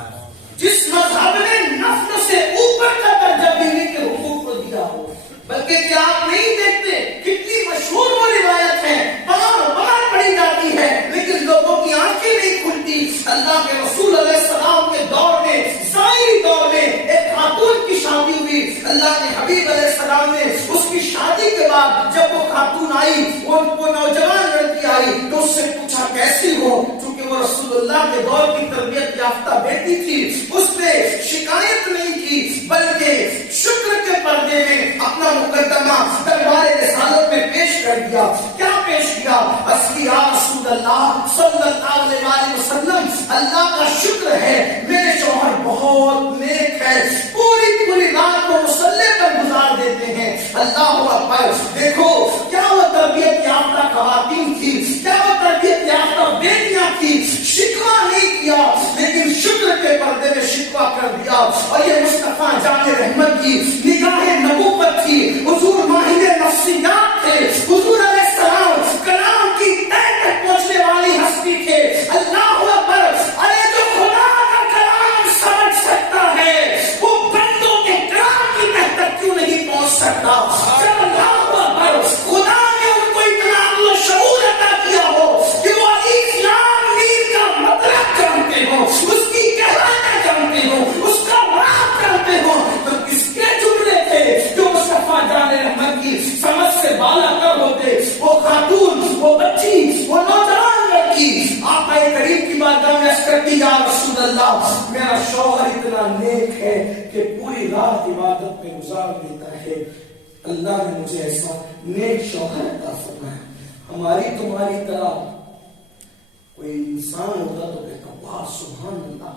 جس مذہب نے نفل سے اوپر کا درجہ بیوی کے حقوق کو دیا ہو، بلکہ کیا آپ نہیں دیکھتے کتنی مشہور وہ روایت ہے، بار بار پڑھی جاتی ہے، لیکن لوگوں کی آنکھیں نہیں کھلتی. اللہ کے رسول علیہ السلام کے دور میں، ظاہری دور میں، ایک خاتون کی شادی ہوئی. اللہ کے حبیب علیہ السلام نے اس کی شادی کے بعد جب وہ خاتون آئی، وہ نوجوان لڑکی آئی، تو اس سے پوچھا کیسی ہو؟ چونکہ وہ رسول اللہ کے دور کی تربیت یافتہ بیٹی تھی، اس نے شکایت نہیں کی بلکہ شکر کے پردے میں اپنا مقدمہ دربار رسالت میں پیش کر دیا. کیا پیش کیا؟ اصلی یا رسول اللہ صلی اللہ علیہ وسلم، اللہ کا شکر ہے میرے شوہر بہت نیک ہے، پوری رات کو مصلی پر گزار دیتے ہیں. اللہ اکبر. دیکھو کیا وہ تربیت یافتہ خواتین تھی، کیا وہ تربیت یافتہ بیٹیاں تھی. شکوہ نہیں کیا لیکن شکر کے پردے میں شکوہ کر دیا. اور یہ مصطفیٰ جان رحمت کی نگاہ نبوت تھی. حضور ماہر نفسیات تھے، حضور علیہ السلام کلام کی تہ تک پہنچنے والی ہستی تھے. اللہ اکبر. ارے جو خدا کا کلام سمجھ سکتا ہے وہ بندوں کے کلام کی تہ تک کیوں نہیں پہنچ سکتا؟ جب اللہ اکبر خدا نے ان کو اتنا عقل و شعور عطا کیا ہو کہ وہ الف لام میم کا مطلب جانتے ہو، اس کی گہرائی جانتے ہو، اس کا راز جانتے ہو، تو کس کے جملے تھے جو مصطفیٰ جان رحمت کی سمجھ سے بالا کر ہوتے؟ وہ خاتون، وہ بچی، وہ نوجوان لڑکی آقا کریم کی بارگاہ میں عرض کرتی، یا رسول اللہ میرا شوہر اتنا نیک ہے کہ پوری رات عبادت میں گزار دیتا ہے. اللہ نے مجھے ایسا نیک شوہر عطا فرمایا. ہماری تمہاری طرح کوئی انسان ہوتا تو کہتا واہ سبحان اللہ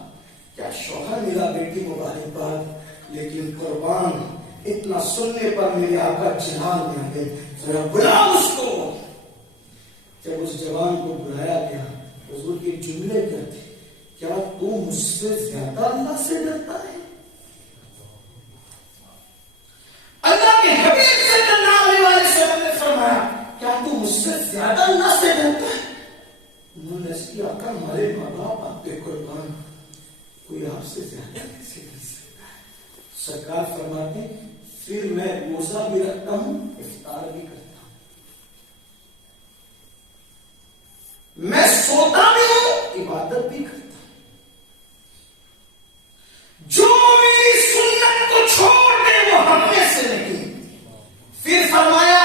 کیا شوہر ملا، بیٹی مبارکباد. لیکن قربان اتنا سننے پر میرے آقا جلال میں آ گئے، ذرا بلا اس کو. جب اس جوان کو بلایا گیا، حضور کے جملے کیا تھے؟ کیا تو مجھ سے زیادہ اللہ سے ڈرتا ہے؟ اللہ کے حبیب صلی اللہ علیہ وسلم نے فرمایا کیا تو مجھ سے زیادہ اللہ سے ڈرتا ہے؟ انہوں نے اس کی آقا ہمارے ماں باپ آپ کے قربان، کوئی آپ سے زیادہ کیسے ڈر سکتا ہے؟ سرکار فرماتے پھر میں روزہ بھی رکھتا ہوں، افطار بھی کرتا ہوں، میں سوتا بھی ہوں، عبادت بھی کرتا ہوں. جو میری سنت کو چھوڑ دے وہ ہم میں سے نہیں. پھر فرمایا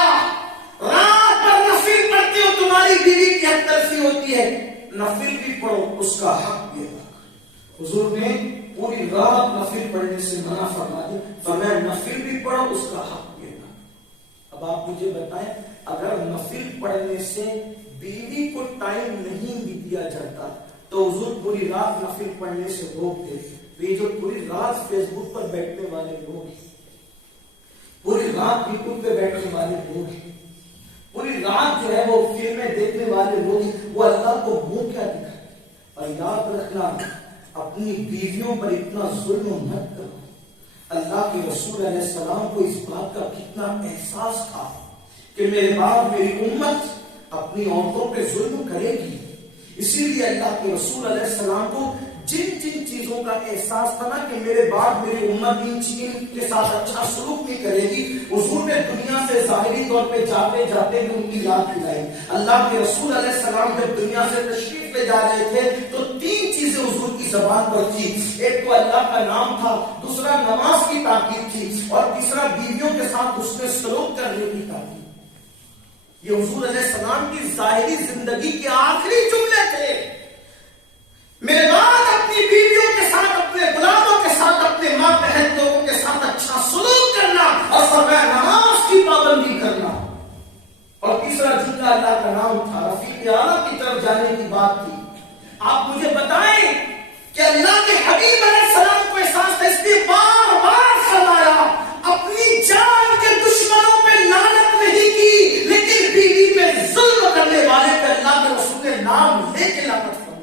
رات پر نفل پڑھتے ہو تمہاری بیوی کی حق تلفی ہوتی ہے، نفل بھی پڑھو اس کا حق بھی ادا کرو. حضور نے پوری رات نفل پڑھنے سے منع فرما دیا، فرمایا نفل بھی پڑھو اس کا حق بھی ادا کرو. اب آپ مجھے بتائیں اگر نفل پڑھنے سے بیوی کو ٹائم نہیں بھی دیا جاتا تو حضور پوری رات نفل پڑھنے سے روک دیتے. یہ جو پوری رات فیس بک پر بیٹھنے والے لوگ ہیں، پوری رات یوٹیوب پہ بیٹھنے والے لوگ ہیں، پوری رات جو ہے وہ فلمیں دیکھنے والے لوگ ہیں، وہ اللہ کو منہ کیا دکھائے؟ اور یاد رکھنا اپنی بیویوں پر اتنا ظلم مت کرو. اللہ کے رسول علیہ السلام کو اس بات کا کتنا احساس تھا کہ میرے بعد میری امت اپنی عورتوں پہ ظلم کرے گی. اسی لیے اللہ کے رسول علیہ السلام کو جن جن چیزوں کا احساس تھا نا کہ میرے بعد میری امت ان کے ساتھ اچھا سلوک نہیں کرے گی، حضور نے دنیا سے ظاہری طور پہ جاتے جاتے بھی ان کی یاد دلائی. اللہ کے رسول علیہ السلام جب دنیا سے تشریف لے جا رہے تھے تو 3 چیزیں حضور کی زبان پر تھی. ایک تو اللہ کا نام تھا, دوسرا نماز کی تاکید تھی, اور تیسرا بیویوں کے ساتھ اس نے سلوک کرنے کی تاکید. یہ حضور علیہ السلام کی ظاہری زندگی کے آخری جملے تھے. میرے بعد اپنی بیویوں کے ساتھ, اپنے غلاموں کے ساتھ, اپنے ماتحت لوگوں کے ساتھ اچھا سلوک کرنا, اور فرمایا نماز کی پابندی کرنا. اور تیسرا جملہ اللہ کا نام تھا. رفیق اعلیٰ کی طرف جانے کی بات تھی. آپ مجھے بتائیں کہ اللہ کے حبیب علیہ السلام کو احساس تھا, اس لیے بار بار فرمایا اپنی جان کے دشمنوں پہ لعنت نہیں کی, لیکن بیوی پہ ظلم کرنے والے پہ اللہ کے رسول نے نام لے کے لعنت فرمایا.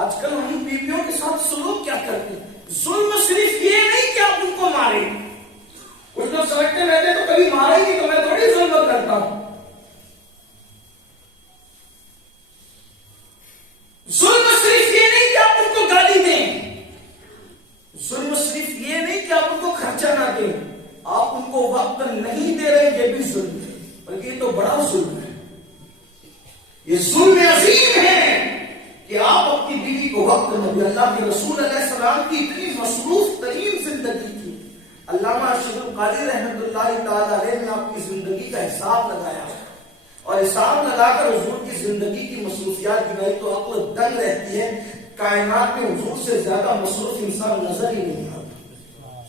آج کل ہم بیویوں کے ساتھ سلوک کیا کرتے ہیں؟ ظلم صرف یہ نہیں کہ آپ ان کو ماریں. کچھ لوگ سمجھتے رہتے تو کبھی ماریں گی تو میں تھوڑی ظلم کرتا ہوں. ظلم صرف یہ نہیں کہ آپ ان کو گالی دیں, ظلم صرف یہ نہیں کہ آپ ان کو خرچہ نہ دیں, آپ ان کو وقت نہیں دے رہے, یہ بھی ظلم ہے, بلکہ یہ تو بڑا ظلم ہے. یہ ظلم عظیم ہے کہ آپ اپنی بیوی کو وقت نہ دیں. اللہ کے رسول علیہ السلام کی اتنی مصروف ترین زندگی تھی. علامہ اشرف القادری رحمۃ اللہ تعالی علیہ نے آپ کی زندگی کا حساب لگایا, اور حساب لگا کر حضور کی زندگی کی مصروفیات گنائی تو عقل دنگ رہتی ہے. کائنات میں حضور سے زیادہ مصروف انسان نظر ہی نہیں آتا.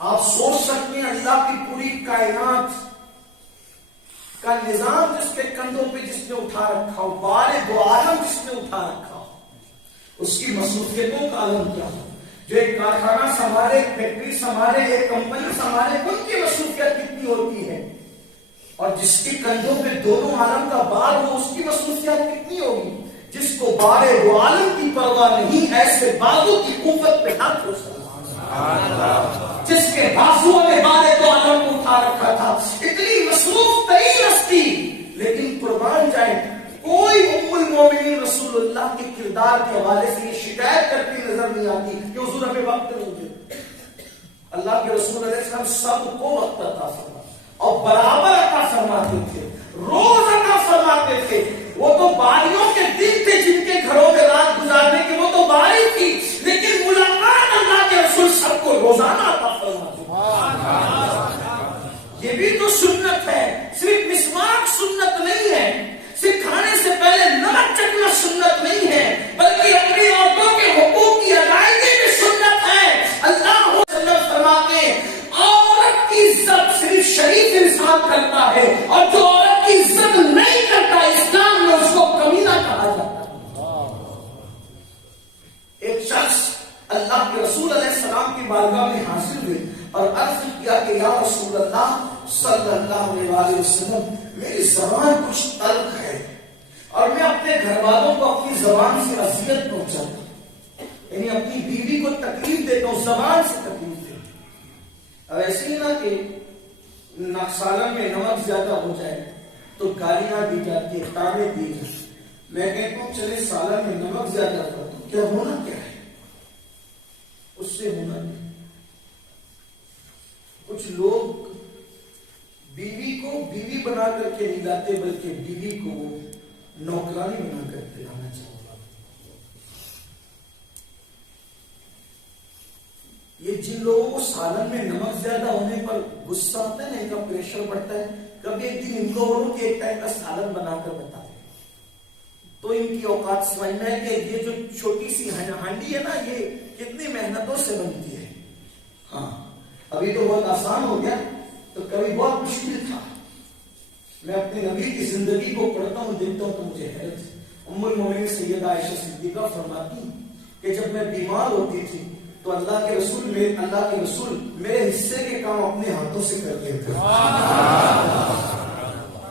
آپ سوچ سکتے ہیں اللہ کی پوری کائنات کا نظام جس کے کندھوں پہ جس نے اٹھا رکھا ہو, بار دو عالم جس نے اٹھا رکھا ہو, اس کی مصروفیتوں کا عالم کیا ہو. جو ایک کارخانہ سنبھالے, ایک فیکٹری سنبھالے, ایک کمپنی سنبھالے, ان کی مصروفیت کتنی ہوتی ہے, اور جس کے کندھوں پہ دونوں عالم کا بار ہو اس کی مصروفیت کتنی ہوگی. جس کو بار دو عالم کی پرواہ نہیں, ایسے بازو کی قوت پہ ہاتھ ہو سکتا, جس کے بازو نے بار دو عالم کو اٹھا رکھا تھا. اتنی مصروف ترین ہستی, لیکن قربان جائیں کوئی ام المومنین رسول اللہ کے کردار کے حوالے سے یہ شکایت کرتی نظر نہیں آتی کہ حضور ہمیں وقت نہیں دے. اللہ کے رسول علیہ السلام سب کو وقت عطا فرماتے اور برابر عطا فرماتے تھے, روز عطا فرماتے تھے. وہ تو باریوں کے دن تھے جن کے گھروں میں رات گزارنے کی وہ تو باری تھی, لیکن ملاقات اللہ کے رسول سب کو روزانہ عطا فرماتے. یہ بھی تو سنت ہے, صرف مسواک سنت نہیں ہے, صرف کھانے سے پہلے نمک چکنا سنت نہیں ہے, بلکہ اپنی عورتوں کے حقوق کی ادائیگی بھی سنت ہے. اللہ فرماتے ہیں عورت کی عزت صرف شریف انسان کرتا ہے, اور جو عورت کی عزت نہیں کرتا اسلام میں اس کو کمینہ کہا جاتا ہے. ایک شخص اللہ کے رسول علیہ السلام کی بارگاہ میں حاضر ہوئے اور عرض کیا کہ یا رسول اللہ صلی اللہ علیہ وسلم, میری زبان کچھ تلخ ہے اور میں اپنے گھر والوں کو اپنی زبان سے اذیت پہنچاتا ہوں, یعنی اپنی بیوی کو تکلیف دیتا ہوں, زبان سے تکلیف دیتا ہوں. اب ایسے ہی نہ کہ سالن میں نمک زیادہ ہو جائے تو گالیاں دی جاتی ہیں, تانے دی جاتی. میں کہتا ہوں چلے سالن میں نمک زیادہ کر دو, کیا ہونا کیا ہے, اس سے ہونا نہیں. کچھ لوگ بیوی کو بیوی بنا کر کے نہیں لاتے, بلکہ بیوی کو نوکرانی بنا کر کے لانا چاہتے. یہ جن لوگوں کو سالن میں نمک زیادہ ہونے پر غصہ آتا ہے نا, ان کا پریشر بڑھتا ہے, کبھی ایک دن ان کو بولوں کہ ایک ٹائم کا سالن بنا کر بتا دیں تو ان کی اوقات سمجھ میں ہے کہ یہ جو چھوٹی سی ہانڈی ہے نا, یہ کتنی محنتوں سے بنتی ہے. ہاں ابھی تو بہت آسان ہو گیا, تو کبھی بہت مشکل تھا. میں اپنے نبی کی زندگی کو پڑھتا ہوں, دیکھتا ہوں تو مجھے حیرت ہے. ام المومنین سیدہ عائشہ صدیقہ فرماتی کہ جب میں بیمار ہوتی تھی تو اللہ کے رسول میرے حصے کے کام اپنے ہاتھوں سے کرتے تھے.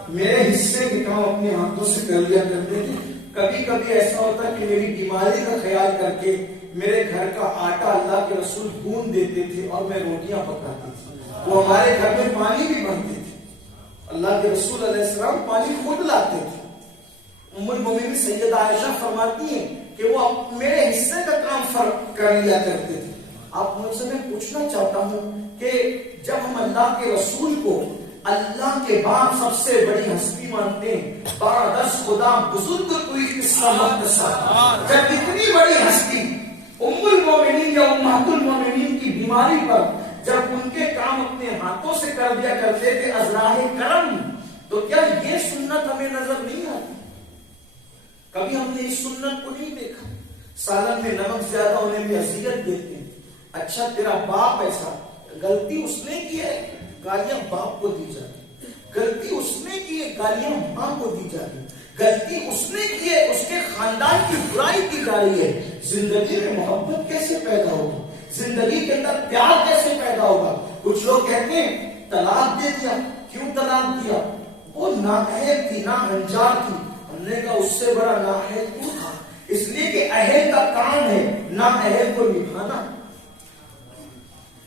میرے حصے کے کام اپنے ہاتھوں سے کر لیا کرتے تھے. کبھی کبھی ایسا ہوتا کہ میری بیماری کا خیال کر کے میرے گھر کا آٹا اللہ کے رسول گوندھ دیتے تھے اور میں روٹیاں پکاتی تھی. وہ ہمارے گھر میں پانی بھی بنتے تھے. اللہ کے رسول علیہ السلام پانی خود لاتے تھے. ام المومنین سیدہ عائشہ فرماتی ہیں کہ وہ میرے حصے کا کام فرق کر لیا کرتے تھے. آپ مجھ سے میں پوچھنا چاہتا ہوں کہ جب ہم اللہ کے رسول کو اللہ کے بعد سب سے بڑی ہستی مانتے ہیں. 12 خدا بزرگ کوئی قصہ مختصر. جب اتنی بڑی ہستی ام المومنین یا امہات المومنین کی بیماری پر جب ان کے کام اپنے ہاتھوں سے کر دیا کرتے تھے ازراہ کرم، تو کیا یہ سنت ہمیں نظر نہیں آتی؟ کبھی ہم نے اس سنت کو نہیں دیکھا. سالن میں نمک زیادہ ہونے میں اذیت دیتے ہیں. اچھا تیرا باپ ایسا، غلطی اس نے کی ہے، گالیاں باپ کو دی جاتی. غلطی اس نے کی ہے، گالیاں ماں کو دی جاتی. غلطی اس نے کی ہے، اس کے خاندان کی برائی کی جا رہی ہے. زندگی میں محبت کیسے پیدا ہوگی؟ زندگی کے اندر پیار کیسے پیدا ہوگا؟ کچھ لوگ کہتے ہیں طلاق دے دیا. کیوں طلاق دیا؟ وہ نااہل تھی، ناہنجار تھی. ہم نے کہا اس سے بڑا نااہل کیوں تھا؟ اس لیے کہ اہل کا کام ہے نااہل کو نبھانا.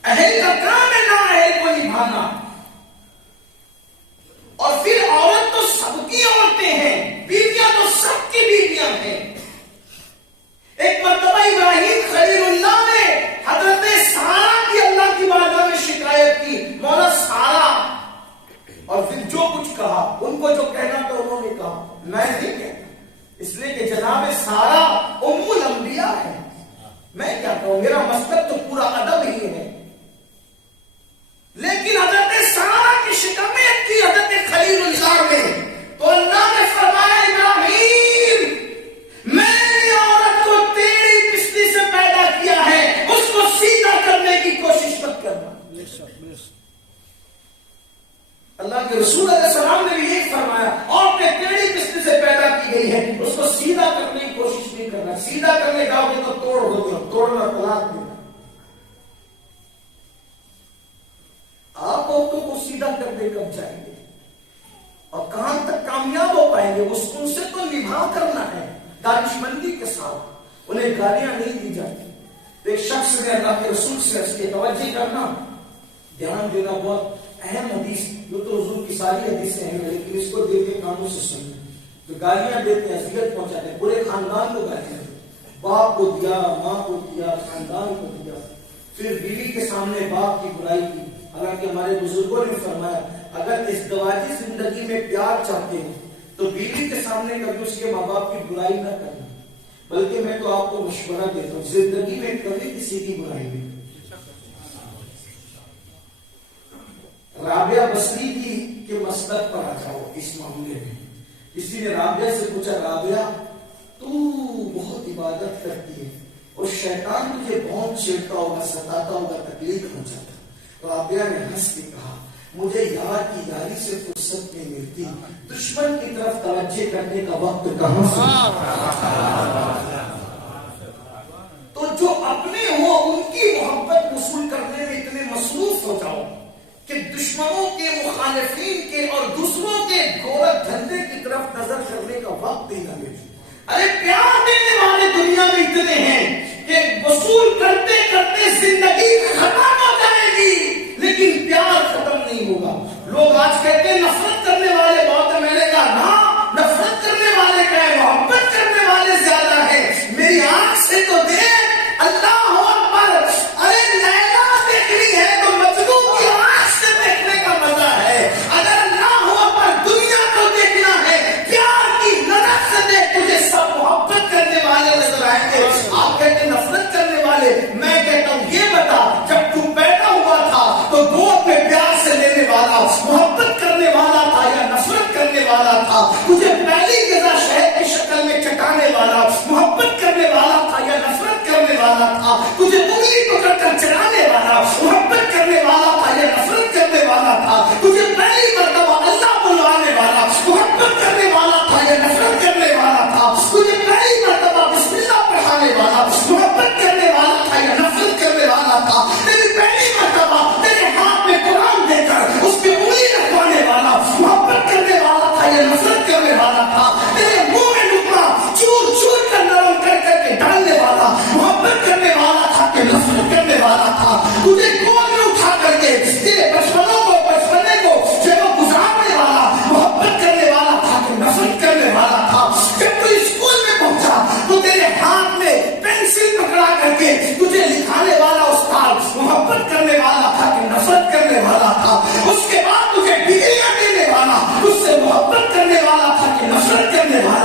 اہل کا کام ہے نااہل کو نبھانا. اور پھر عورت تو سب کی عورتیں ہیں، بیویاں تو سب کی بیویاں ہیں. ایک مرتبہ ابراہیم خلیل اللہ نے حضرت سارا کی اللہ کی بارگاہ میں شکایت کی، مولا سارا. اور پھر جو کچھ کہا، ان کو جو کہنا تھا انہوں نے کہا. میں نہیں کہتا، اس لیے کہ جناب سارا ام الانبیاء ہے. میں کیا کہوں، میرا مسلک تو پورا ادب ہی ہے. لیکن حضرت سارا کی شکایت کی حضرت خلیل اللہ میں، تو اللہ نے فرمایا ابراہیم میں نے عورت کو تیری پسلی سے پیدا کیا ہے، اس کو سیدھا کرنے کی کوشش مت کرنا. اللہ کے رسول علیہ السلام نے بھی یہ فرمایا، عورتیں تیری پسلی سے پیدا کی گئی ہے، اس کو سیدھا کرنے کی کوشش نہیں کرنا. سیدھا کرنے جاؤ گے تو توڑ ہو گیا، توڑنا طلاق دینا. آپ عورتوں کو سیدھا کرنے کب جائیں گے اور کہاں تک کامیاب ہو پائیں گے؟ ان سے تو نبھا کرنا ہے دانشمندی کے ساتھ. انہیں گالیاں نہیں دی جاتی. ایک شخص نے اللہ کے رسول سے اس کی توجہ کرنا، دھیان دینا، بہت اہم حدیث. یہ تو حضور کی ساری حدیثیں ہیں لیکن اس کو دل کے کانوں سے سننا. تو گالیاں دیتے ہیں، اذیت پہنچاتے ہیں، پورے خاندان کو گالیاں دیتے ہیں. باپ کو دیا، ماں کو دیا، خاندان کو دیا. پھر بیوی کے سامنے باپ کی برائی کی. حالانکہ ہمارے بزرگوں نے فرمایا اگر ازدواجی زندگی میں پیار چاہتے ہیں تو بیوی کے سامنے کبھی اس کے ماں باپ کی برائی نہ کرنا. بلکہ میں تو آپ کو مشورہ دیتا ہوں زندگی میں کبھی کسی کی برائی نہیں. رابعہ بصری کے مسلک پر آ جاؤ. اس معاملے میں کسی نے رابعہ سے پوچھا، رابعہ تو بہت عبادت کرتی ہے اور شیطان تجھے بہت چھیڑتا ہوگا، ستاتا ہوگا، تکلیف پہنچاتا. رابعہ نے ہنس کے کہا، مجھے یار کی یاری سے فرصت نہیں ملتی، دشمن کی طرف توجہ کرنے کا وقت کہاں سے؟ تو جو اپنے ہو ان کی محبت وصول کرنے میں اتنے مصروف ہو جاؤ کہ دشمنوں کے، مخالفین کے اور دوسروں کے گورکھ دھندے کی طرف نظر کرنے کا وقت ہی نہ ملے. ارے پیار دینے والے دنیا میں اتنے ہیں کہ وصول کرتے کرتے زندگی ختم ہو جائے گی لیکن پیار ختم نہیں ہوگا. لوگ آج کہتے ہیں نفرت کرنے والے بہت ہیں. میں نے کہا نا، نفرت کرنے والے کا ہے، محبت کرنے والے زیادہ ہیں. میری آنکھ سے تو دیکھ، اللہ اکبر. ارے لیلا دیکھنی ہے تو مجنو کی آنکھ سے دیکھنے کا مزہ ہے. اگر اللہ اکبر دنیا کو دیکھنا ہے پیار کی نظر سے دیکھ، تجھے سب محبت کرنے والے نظر آئیں گے. آپ کہتے ہیں نفرت کرنے والے، میں کہتا ہوں یہ بتا جب تو پیدا ہوا تھا تو گود میں پیار سے لینے والا، محبت کرنے والا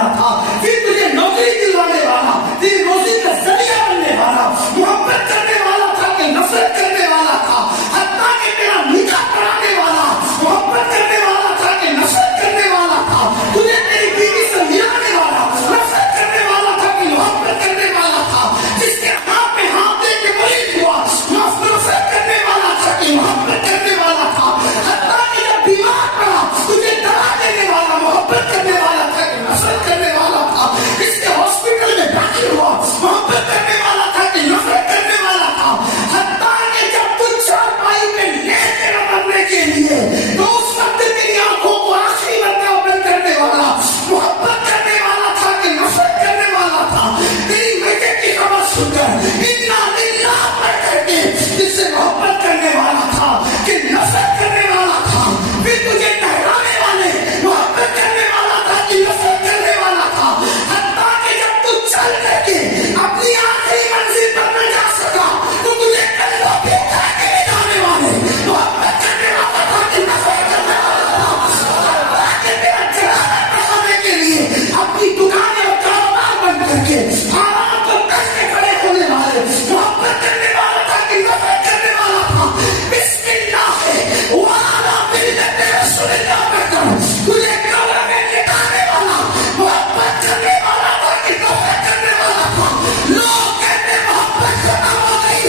والا تھا، پھر تجھے نوکری دلوانے والا، تیری روزی کا ذریعہ بننے والا، محبت کرنے والا تھا کہ نفرت کرنے والا تھا، حتیٰ کہ تیرا نکاح کرانے والا محبت کرنے والا تھا کہ نفرت کرنے والا تھا، تجھے تیری بیوی سے ملانے والا نفرت کرنے والا تھا کہ محبت کرنے والا تھا، جس کے ہاتھ میں ہاتھ دے کے مریض ہوا نفرت کرنے والا تھا کہ محبت کرنے والا تھا، حتیٰ کہ جب بیمار پڑا تجھے دوا دینے والا محبت کرنے والا تھا کہ نفرت کرنے والا تھا، اس کے ہاسپٹل میں داخل ہوا محبت کرنے والا تھا کہ نفرت کرنے والا تھا، حتیٰ کہ جب تو چارپائی میں لیٹے نہ مرنے کے لیے تو اس وقت تیری آنکھوں کو آخری مرتبہ بند کرنے والا محبت کرنے والا تھا کہ نفرت کرنے والا تھا، تیری بیٹے کی خبر سن کر انا للہ پڑھ کر کے جس سے محبت کرنے والا تھا کہ نفرت کرنے والا تھا، پھر تجھے ٹہرانے والے محبت کرنے والا تھا کہ نفرت کرنے والا تھا، حتیٰ کہ جب تو چل کر کے اپنی آخری منزل پر نہ جا سکا تو تجھے کندھوں پہ اٹھا کے لے جانے والے محبت کرنے والا تھا کہ نفرت کرنے والا تھا، حتیٰ کہ تیرا چراغ بڑھانے کے لیے اپنی دکانیں اور کاروبار بند کر کے حرام کو کس کے کھڑے ہونے والے محبت کرنے والا تھا کہ نفرت کرنے والا تھا، بسم اللہ وعلی ملت رسول اللہ پڑھ کر تجھے قبر میں لٹانے والا محبت کرنے والا تھا کہ نفرت کرنے والا تھا، لوگ کہتے ہیں محبت ختم ہو گئی،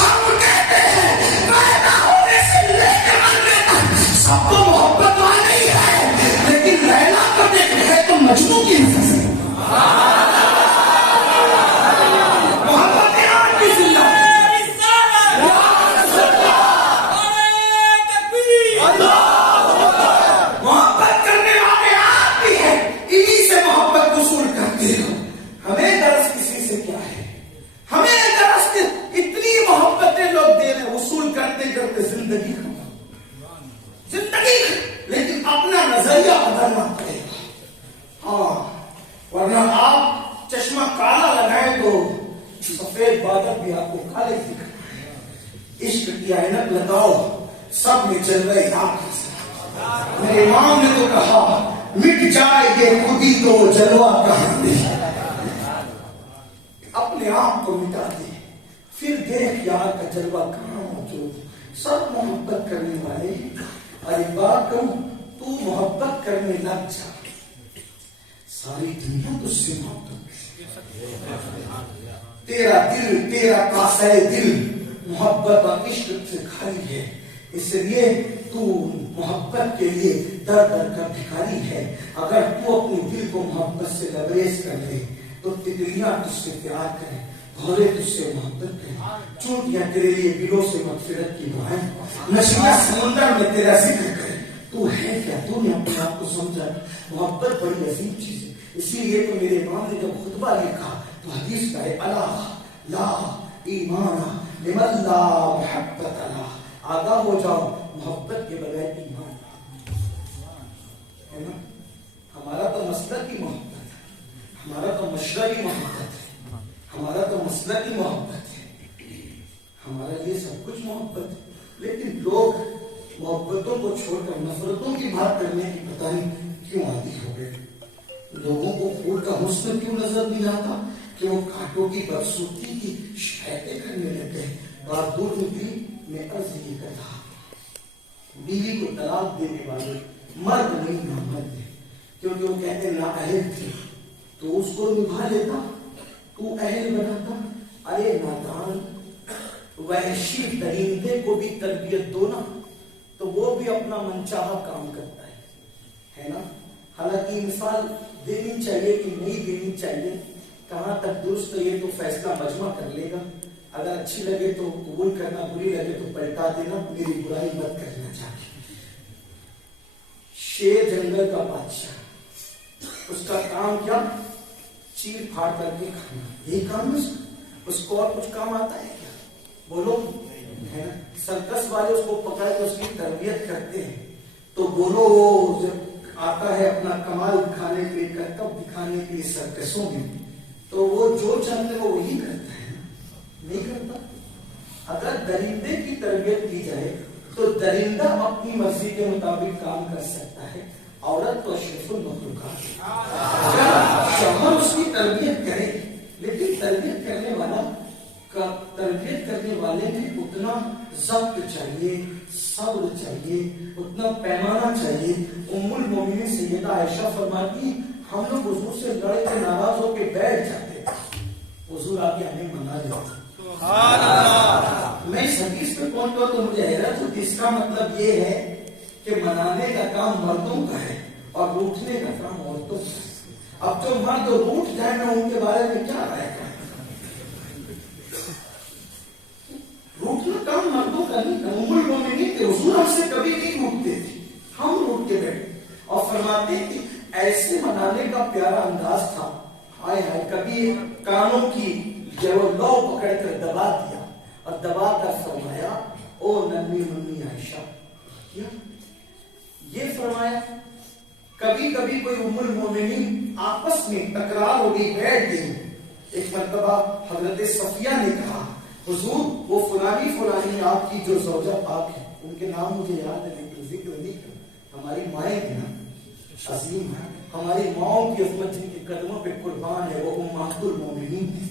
ہم کہتے ہیں پیدا ہونے سے لے کے مرنے تک سب کو محبت آ گئی ہے، لیکن لیلا کو دیکھ رہے تو مجنوں کی نظر سے محبت آج بھی زندہ ہے۔ محبت کرنے والے آپ بھی ہیں، انہی سے محبت وصول کرتے ہو، ہمیں درس کسی سے کیا ہے، ہمیں درس اتنی محبتیں لوگ دے رہے وصول کرتے کرتے زندگی ختم، لیکن اپنا نظریہ بدلنا پڑے گا، ہاں ورنہ آپ چشمہ کالا لگائیں تو سفید بادل بھی آپ کو کالے دکھائیں، عشق کی عینک لگاؤ سب میں جلوہ آنکھ کے ساتھ، میرے امام نے تو کہا مٹ جائے یہ خودی تو جلوہ کہاں دے، اپنے آپ کو مٹا دے پھر دیکھ یار کا جلوہ کہاں موجود، سب محبت کرنے والے، اور ایک بات کہوں تو محبت کرنے لگ جا ساری دنیا تجھ سے محبت، تیرا دل تیرا کاسہ دل محبت اور عشق سے خالی ہے، اس لیے تو محبت کے لیے در در کا بھکاری ہے، اگر تو اپنے دل کو محبت سے لبریز کر لے تو تتلیاں تجھ سے پیار کریں، بھورے تجھ سے محبت کریں، چونٹیاں تیرے لیے دلوں سے مغفرت کی دعائیں، نشیاں سمندر میں تیرا ذکر کریں، تو ہے کیا، تو نے اپنے آپ کو سمجھا، محبت بڑی عظیم چیز ہے، اسی لیے تو میرے امام نے جب خطبہ لکھا تو حدیث کا ہے اللہ لا ایمان لمن لا محبت اللہ، آگاہ ہو جاؤ محبت کے بغیر ایمان ہے نا، ہمارا تو مسئلہ کی محبت ہے، ہمارا تو مشرعی محبت ہے، ہمارا تو مسئلہ کی محبت ہے، ہمارا یہ سب کچھ محبت ہے، لیکن لوگ محبتوں کو چھوڑ کر نفرتوں کی بات کرنے کی پتہ نہیں کیوں عادی ہو گئے، لوگوں کو پھول کا حسن کیوں نظر نہیں آتا کہ وہ کانٹوں کی بدسورتی کی شکایتیں کرنے لگے، بات دور نکلی، میں عرض یہ کرتا بیوی کو طلاق دینے والے مرد نہیں نامرد ہے، کیونکہ وہ کہتے نااہل تھے تو اس کو نبھا لیتا، تو اہل بناتا، ارے نادان وحشی درندے کو بھی تربیت دو نا تو وہ بھی اپنا منچاہا کام کرتا ہے نا، حالانکہ مثال دینی چاہیے کہ نہیں دینی چاہیے، کہاں تک درست ہے یہ تو فیصلہ مجمع کر لے گا، اگر اچھی لگے تو قبول کرنا، بری لگے تو پلٹا دینا، میری برائی مت کرنا چاہیے۔ شیر جنگل کا بادشاہ، اس کا کام کیا، چیر پھاڑ کر کے کھانا، یہی کام ہے اس کو، اور کچھ کام آتا ہے کیا، بولو ہے نا، سرکس والے اس کو پکڑ کے اس کی تربیت کرتے ہیں تو بولو جب آتا ہے اپنا کمال دکھانے کے لیے، کرتب دکھانے کے لیے سرکسوں میں، تو وہ جو چاہتے وہ وہی کرتا ہے، نہیں کرتا۔ اگر درندے کی تربیت کی جائے تو درندہ اپنی مرضی کے مطابق کام کر سکتا ہے، عورت تو اشرف المخلوقات ہے، تربیت کرنے والے میں اتنا ضبط چاہیے، صبر چاہیے، اتنا پیمانہ چاہیے. ام المومنین سیدہ عائشہ فرماتی ہم لوگ حضور سے لڑ کے ناراض ہو کے بیٹھ جاتے، حضور آ کے ہمیں منا لیتے. میں اس حدیث پہ پہنچا تو مجھے حیرت ہوتی. اس کا مطلب یہ ہے کہ منانے کا کام مردوں کا ہے اور روٹنے کا کام عورتوں کا ہے. اب جو مرد روٹ جائے میں ان کے بارے میں کیا رائے کروں؟ روٹنا کام مردوں کا نہیں تھا. ام المومنین کے حضور ہم سے کبھی نہیں روٹتے تھے، ہم روٹ کے بیٹھے اور فرماتے کہ ایسے منانے کا پیارا انداز تھا. ہائے ہائے، کبھی کانوں کی جو لو پکڑ کر دبا دیا اور دبا کر فرمایا او ننھی منی عائشہ. یہ فرمایا. کبھی کبھی کوئی ام المومنین آپس میں تکرار ہو گئی، بیٹھ گئی. ایک مرتبہ حضرت صفیہ نے کہا حضور وہ فلانی آپ کی جو زوجہ پاک ہے، ان کے نام مجھے یاد ہے لیکن ذکر نہیں کروں، ہماری مائیں ہیں نا، عظیم ہے، ہماری ماؤں کی عظمت جن کے قدموں پہ قربان ہے وہ امہات المومنین ہے.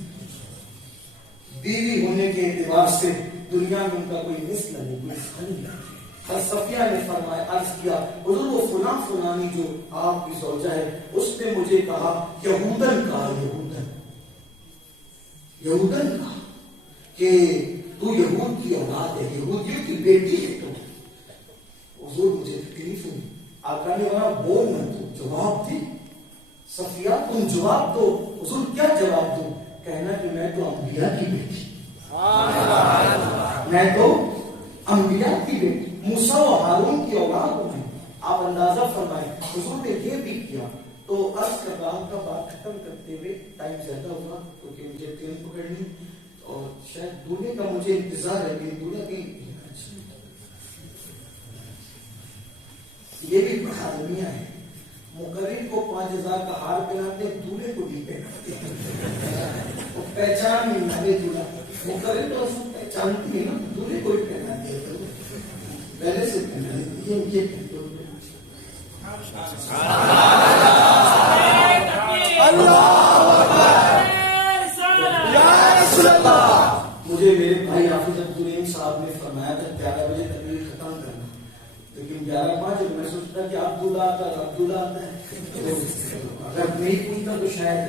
بیوی ہونے کے اعتبار سے دنیا میں ان کا کوئی مثل نہیں، کوئی حل نہیں. اور صفیہ نے فرمایا، عرض کیا حضور وہ فلانی جو آپ کی زوجہ ہے اس نے مجھے کہا یہودن کہا کہ تو یہود کی اولاد ہے، یہودیوں کی بیٹی ہے. تو حضور مجھے تکلیف ہوئی. آقا نے کہا بول نہ، تو جواب دی. صفیہ تم جواب دو. حضور کیا جواب دوں؟ کہنا کہ میں تو انبیاء کی بیٹی، میں تو انبیاء کی بیٹی، موسیٰ و ہارون کی اولاد ہوں میں. آپ اندازہ فرمائیں حضور نے یہ بھی کیا. تو عرض کر رہا کا بات ختم کرتے ہوئے ٹائم زیادہ ہوا کیونکہ مجھے ٹرین پکڑنی اور شاید دولہے کا مجھے انتظار ہے کہ دولہا کی یہ بھی بہادریاں ہیں. مقرر کو 5000 کا ہار پہناتے ہیں، دولہے کو بھی پہناتے ہیں. وہ پہچان نہیں مارے دولہا، مقرر تو سب پہچانتی ہے نا، دولہے کو بھی پہناتے ہیں. پہلے سے پہنا لیتے ہیں. مجھے میرے بھائی حافظ عبدالرحیم صاحب نے فرمایا تھا 11 بجے تقریر ختم کرنا، لیکن 11:05 میں سوچتا کہ عبداللہ آتا ہے. اگر نہیں پوچھتا تو شاید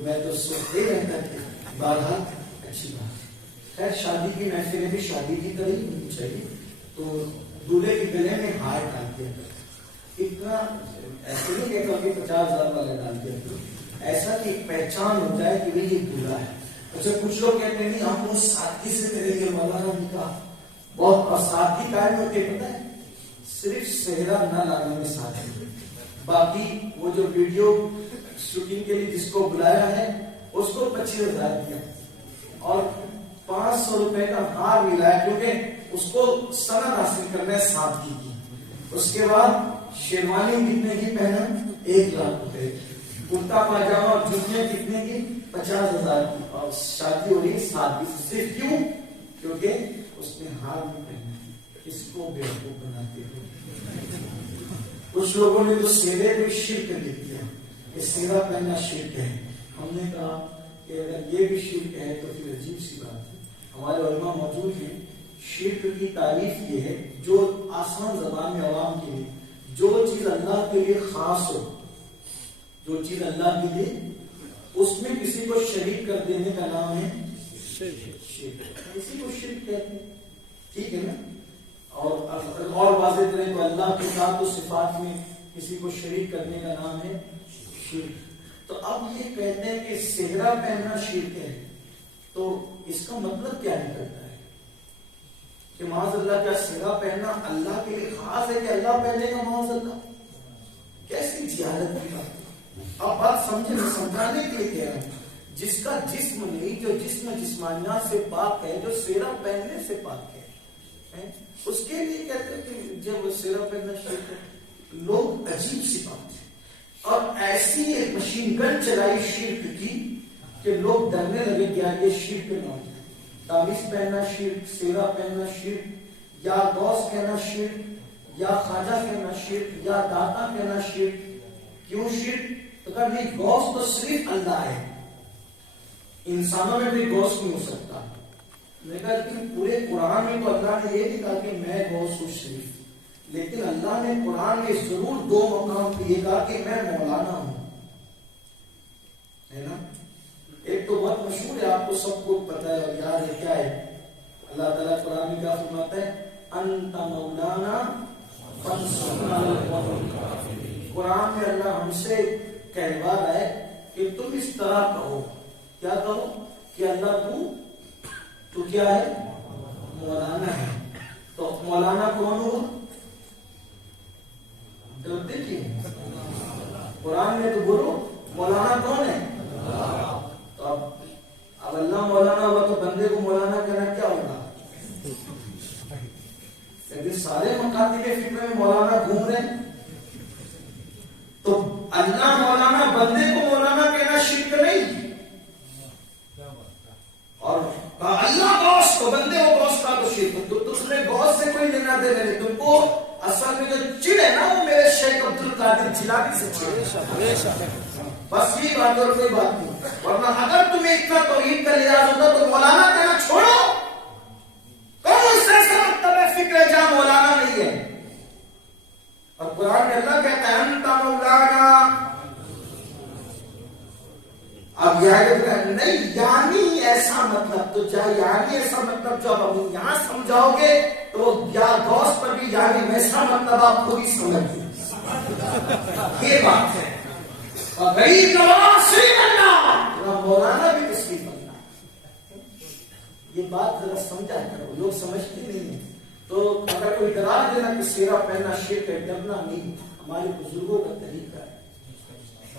میں تو سوچتے رہتا کہ بہرحال اچھی بات. خیر شادی کی محفل بھی شادی کی طرح ہی ہونی چاہیے. تو دولہے کے گلے میں ہار ڈال دیا اتنا ایسے نہیں کہتا کہ 50,000 والا ڈال دیا، ایسا کہ پہچان ہو جائے کہ یہ دولہا ہے. اچھا کچھ لوگ کہتے ہیں نہیں ہم وہ سادگی سے کریں گے مولانا نکاح، بہت سادگی قائم ہوتی ہے. پتہ ہے صرف صحرا نہ لانے میں سادگی، باقی وہ جو ویڈیو شوٹنگ کے لیے جس کو بلایا ہے اس کو 25,000 دیا اور 500 روپے کا ہار ملا ہے کیونکہ اس کو سند حاصل کرنا ہے سادگی کی. اس کے بعد شیروانی کتنے کی پہنا؟ 1 لاکھ روپے. کرتا پاجامہ اور جوتیاں کتنے کی؟ 50,000 کی. اور شادی ہو رہی ہے سادگی سے. صرف کیوں؟ کیونکہ اس نے ہار نہیں پہنا. اس کو بیوقوف بناتے ہو. کچھ لوگوں نے تو سیرے میں شرک لکھ دیا کہ سیرا پہننا شرک ہے. ہم نے کہا کہ اگر یہ بھی شرک ہے تو پھر عجیب سی بات ہے. ہمارے علماء موجود ہیں. شرک کی تعریف یہ ہے جو آسان زبان میں عوام کے لیے جو چیز اللہ کے لیے خاص ہو، جو چیز اللہ کے لیے اس میں کسی کو شریک کر دینے کا نام ہے شرک. کسی کو شرک کہتے ہیں، ٹھیک ہے نا. اور واضح کریں تو اللہ کے ذات و صفات میں کسی کو شریک کرنے کا نام ہے شرک. تو اب یہ کہتے ہیں کہ صحرا پہننا شرک ہے، تو اس کا مطلب کیا نکلتا ہے کہ معاذ اللہ کا صحرا پہننا اللہ کے لیے خاص ہے کہ اللہ پہنے گا معاذ اللہ؟ کیسی جہالت کی بات. اب بات سمجھانے کے لیے کہہ رہا ہوں. جس کا جسم نہیں، جو جسم جسمانیات سے پاک ہے، جو صحرا پہننے سے پاک ہے، اس کے لیے کہتے ہیں کہ جب وہ صحرا پہننا شروع ہے. لوگ عجیب سی بات ہے. اور ایسی ایک مشین گن چلائی شرک کی کہ لوگ ڈرنے لگے کیا یہ شرک نہ ہو جائے. تعویذ پہننا شرک، صحرا پہننا شرک، یا غوث کہنا شرک، یا خواجہ کہنا شرک، یا داتا کہنا شرک. کیوں شرک؟ تو کہا نہیں غوث تو صرف اللہ ہے، انسانوں میں بھی غوث نہیں ہو سکتا. میں کہا لیکن پورے قرآن میں تو اللہ نے یہ نہیں کہا کہ میں غوث ہوں شریف، لیکن اللہ نے قرآن میں ضرور 2 مقام پہ یہ کہا کہ میں مولانا ہوں، ہے نا. ایک تو بہت مشہور ہے، آپ کو سب کو پتا ہے اور یاد ہے، کیا ہے؟ اللہ تعالیٰ قرآن میں کیا فرماتا ہے؟ انت مولانا فانصرنا علی القوم الکافرین. قرآن میں اللہ ہم سے کہوا رہا ہے کہ تم اس طرح کہو. کیا کہو؟ کہ اللہ تو کیا ہے؟ مولانا ہے. تو مولانا کون ہو؟ دیکھیے قرآن میں تو بولو مولانا کون ہے؟ تو اب اللہ مولانا ہوگا تو بندے کو مولانا کہنا کیا ہوگا؟ لیکن سارے مکاتب فکر میں مولانا گھوم رہے ہیں، تو اللہ مولانا بندے کو مولانا کہنا شرک نہیں. اور اللہ غوث تو بندے کو غوث کا تو شرک. تو تم نے غوث سے کوئی لینا دینا نہیں. تم کو اصل میں جو چڑ ہے نا وہ میرے شیخ عبد القادر جیلانی سے چڑ. بس یہ بات اور کوئی بات نہیں. ورنہ اگر تمہیں اتنا توحید کا لحاظ ہوتا تو مولانا کہنا چھوڑو. کون سا ایسا مکتب فکر ہے جہاں مولانا نہیں ہے؟ اور قرآن میں اللہ کہتا ہے انت مولانا. اب نہیں یعنی ایسا مطلب تو یعنی ایسا مطلب جو اب یہاں سمجھاؤ گے تو یا غوث پر بھی یعنی ویسا مطلب آپ خود ہی سمجھ گے. یہ بات ہے. اور غریب نواز شریف بننا، مولانا بھی تشریف بننا. یہ بات ذرا سمجھا کرو، لوگ سمجھتے نہیں ہیں. تو اگر کوئی قرار دینا کہ سیرا پہننا شرک ہے، ڈرنا نہیں. ہمارے بزرگوں کا طریقہ ہے.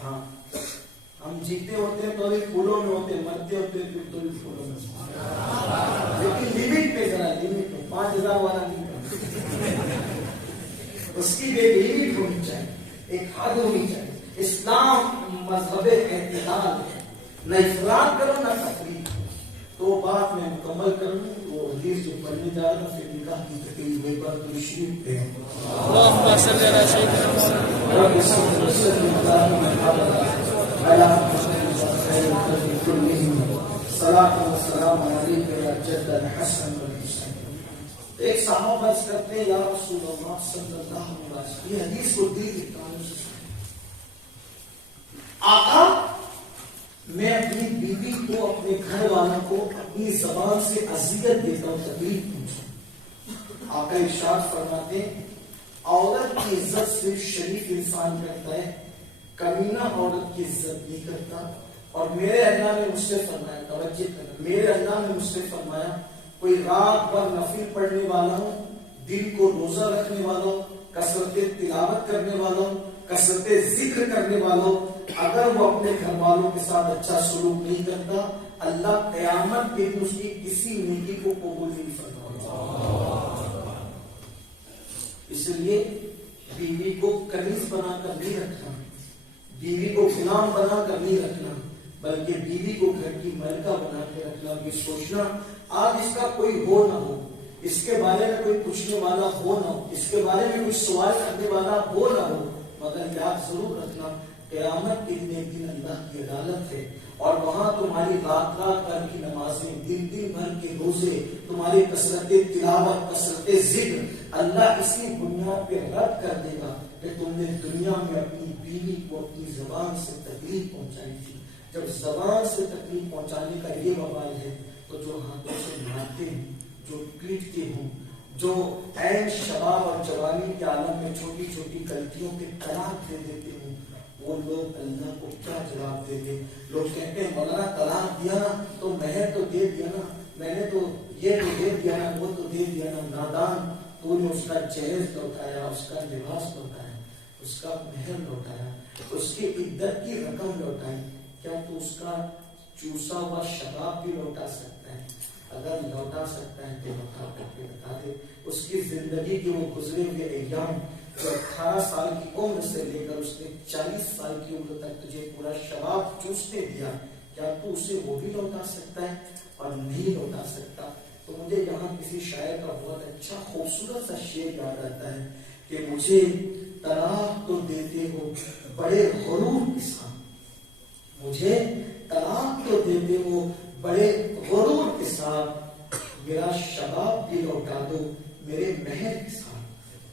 ہاں ہم جیتے ہوتے ہیں تو بھی پھولوں میں ہوتے ہیں، مرتے ہوتے ہیں تو بھی پھولوں میں، لیکن لمٹ پہ ذرا لمٹ پہ 5000 والا نہیں کرنا. اس کی بھی لمٹ ہونی چاہیے، ایک حد ہونی چاہیے. اسلام مذہب اعتدال ہے، نہ افراط کرو نہ تفریط. تو بات میں مکمل کروں. وہ حدیث جو پڑھنے جا رہا ہوں پھر نکاح کی تقریب میں پر تشریف پہ اللہم صلی علی سیدنا محمد ایک صحابہ عرض کرتے ہیں یا رسول اللہ صلی اللہ علیہ وسلم. یہ حدیث کو دل کی تعلق سے آقا میں اپنی بیوی کو اپنے گھر والوں کو اپنی زبان سے اذیت دیتا ہوں، تکلیف پہنچاتا. آقا ارشاد فرماتے ہیں عورت کی عزت صرف شریف انسان کرتا ہے، کمینہ عورت کی عزت نہیں کرتا. اور میرے اللہ نے مجھ سے فرمایا، توجہ کرنا، میرے اللہ نے مجھ سے فرمایا کوئی رات بھر نفل پڑھنے والا ہوں، دل کو روزہ رکھنے والا ہوں، کثرت تلاوت کرنے والا ہوں، کثرت ذکر کرنے والا ہوں، اگر وہ اپنے گھر والوں کے ساتھ اچھا سلوک نہیں کرتا اللہ قیامت کے دن اس کی کسی نیکی کو قبول نہیں فرمائے. اس لیے بیوی کو کنیز بنا کر نہیں رکھنا، بیوی کو غلام بنا کر نہیں رکھنا، بلکہ بیوی کو گھر کی ملکہ بنا کے رکھنا. یہ سوچنا آج اس کا کوئی ہو نہ ہو، اس کے بارے میں کوئی پوچھنے والا ہو نہ ہو، اس کے بارے میں کوئی سوال کرنے والا ہو نہ ہو، مگر یاد ضرور رکھنا قیامت کے دن ایک دن اللہ کی عدالت ہے اور وہاں تمہاری رات رات بھر کی نمازیں، دن دن بھر کے روزے، تمہاری کثرت تلاوت، کثرت ذکر اللہ اسی بنیاد پہ رد کر دے گا کہ تم نے دنیا میں اپنی بیوی کو اپنی زبان سے تکلیف پہنچائی تھی. جب زبان سے تکلیف پہنچانے کا یہ وبال ہے تو جو ہاتھوں سے مارتے ہیں، جو پیٹتے ہوں، جو عین شباب اور جوانی کے عالم میں چھوٹی چھوٹی غلطیوں کے طلاق دے دیتے ہوں، وہ لوگ اللہ کو کیا جواب دیں گے؟ لوگ کہتے ہیں مولانا طلاق دیا نا تو مہر تو دے دیا نا، میں نے تو یہ تو دے دیا نا، وہ تو دے دیا نا. نادان، تو نے اس کا جہیز لوٹایا، اس کا لباس لوٹایا، اس کا مہر لوٹایا، اس کی عدت کی رقم لوٹائی. کیا تو اس کا چوسا ہوا شباب بھی لوٹا سکتا ہے؟ اگر لوٹا سکتا ہے تو لوٹا کر کے بتا دے. اس کی زندگی کے وہ گزرے ہوئے ایام جو 18 سال کی عمر سے لے کر اس نے 40 سال کی عمر تک تجھے پورا شباب چوسنے دیا، کیا تو اسے وہ بھی لوٹا سکتا ہے؟ اور نہیں لوٹا سکتا. تو مجھے یہاں کسی شاعر کا بہت اچھا خوبصورت سا شعر یاد آتا ہے کہ مجھے طلاق تو دیتے ہو بڑے غرور کے ساتھ، مجھے طلاق تو دیتے لیکن وہ بڑے غرور کے ساتھ میرا شباب بھی لوٹا دو میرے مہر کے ساتھ.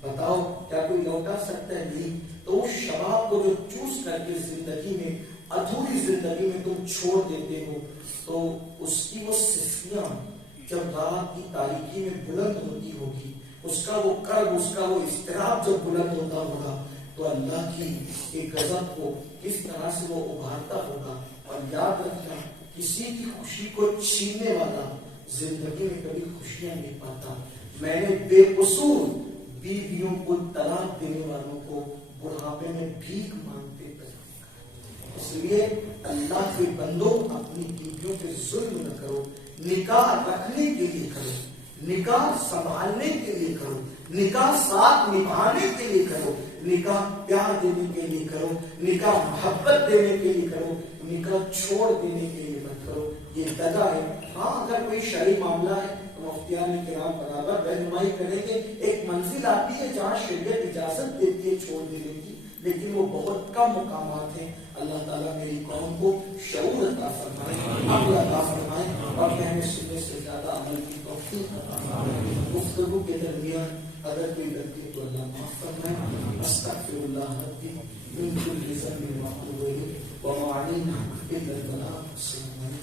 بتاؤ کیا کوئی لوٹا سکتا ہے؟ نہیں. تو اس شباب کو جو چوز کر کے زندگی میں ادھوری زندگی میں تم چھوڑ دیتے ہو تو اس کی وہ صفیاں جب رات کی تاریکی میں بلند ہوتی ہوگی, اس کا وہ کرب, اس کا وہ اضطراب جب بلند ہوتا ہوگا تو اللہ کی ایک غضب کو کس طرح سے وہ ابھارتا ہوگا. اور یاد رکھنا کسی کی خوشی کو چھیننے والا زندگی میں کبھی خوشیاں نہیں پاتا. میں نے بے قصور بیویوں کو طلاق دینے والوں کو بڑھاپے میں بھیک مانگتے دیکھا. اس لیے اللہ کے بندوں اپنی بیویوں پہ ظلم نہ کرو. نکاح رکھنے کے لیے کرو, نکاح سنبھالنے کے لیے کرو, نکاح ساتھ نبھانے کے لیے کرو, نکاح پیار دینے کے لیے کرو, نکاح محبت دینے کے لیے کرو, نکاح چھوڑ دینے کے لیے مت کرو. یہ دغا ہے. ہاں اگر کوئی شرعی معاملہ ہے تو مفتیان کرام برابر رہنمائی کریں گے. ایک منزل آتی ہے جہاں شریعت اجازت دیتی ہے چھوڑ دینے کی, لیکن وہ بہت کم مقامات ہیں. اللہ تعالیٰ میری قوم کو شعور عطا فرمائے, عقل عطا فرمائے اور کہنے سننے سے زیادہ عمل کی توفیق عطا فرمائے. گفتگو کے درمیان اگر کوئی غلطی تو اللہ معاف فرمائے. استغفر اللہ ربی من کل ذنب واتوب الیہ وما علینا الا البلاغ. السلام علیکم.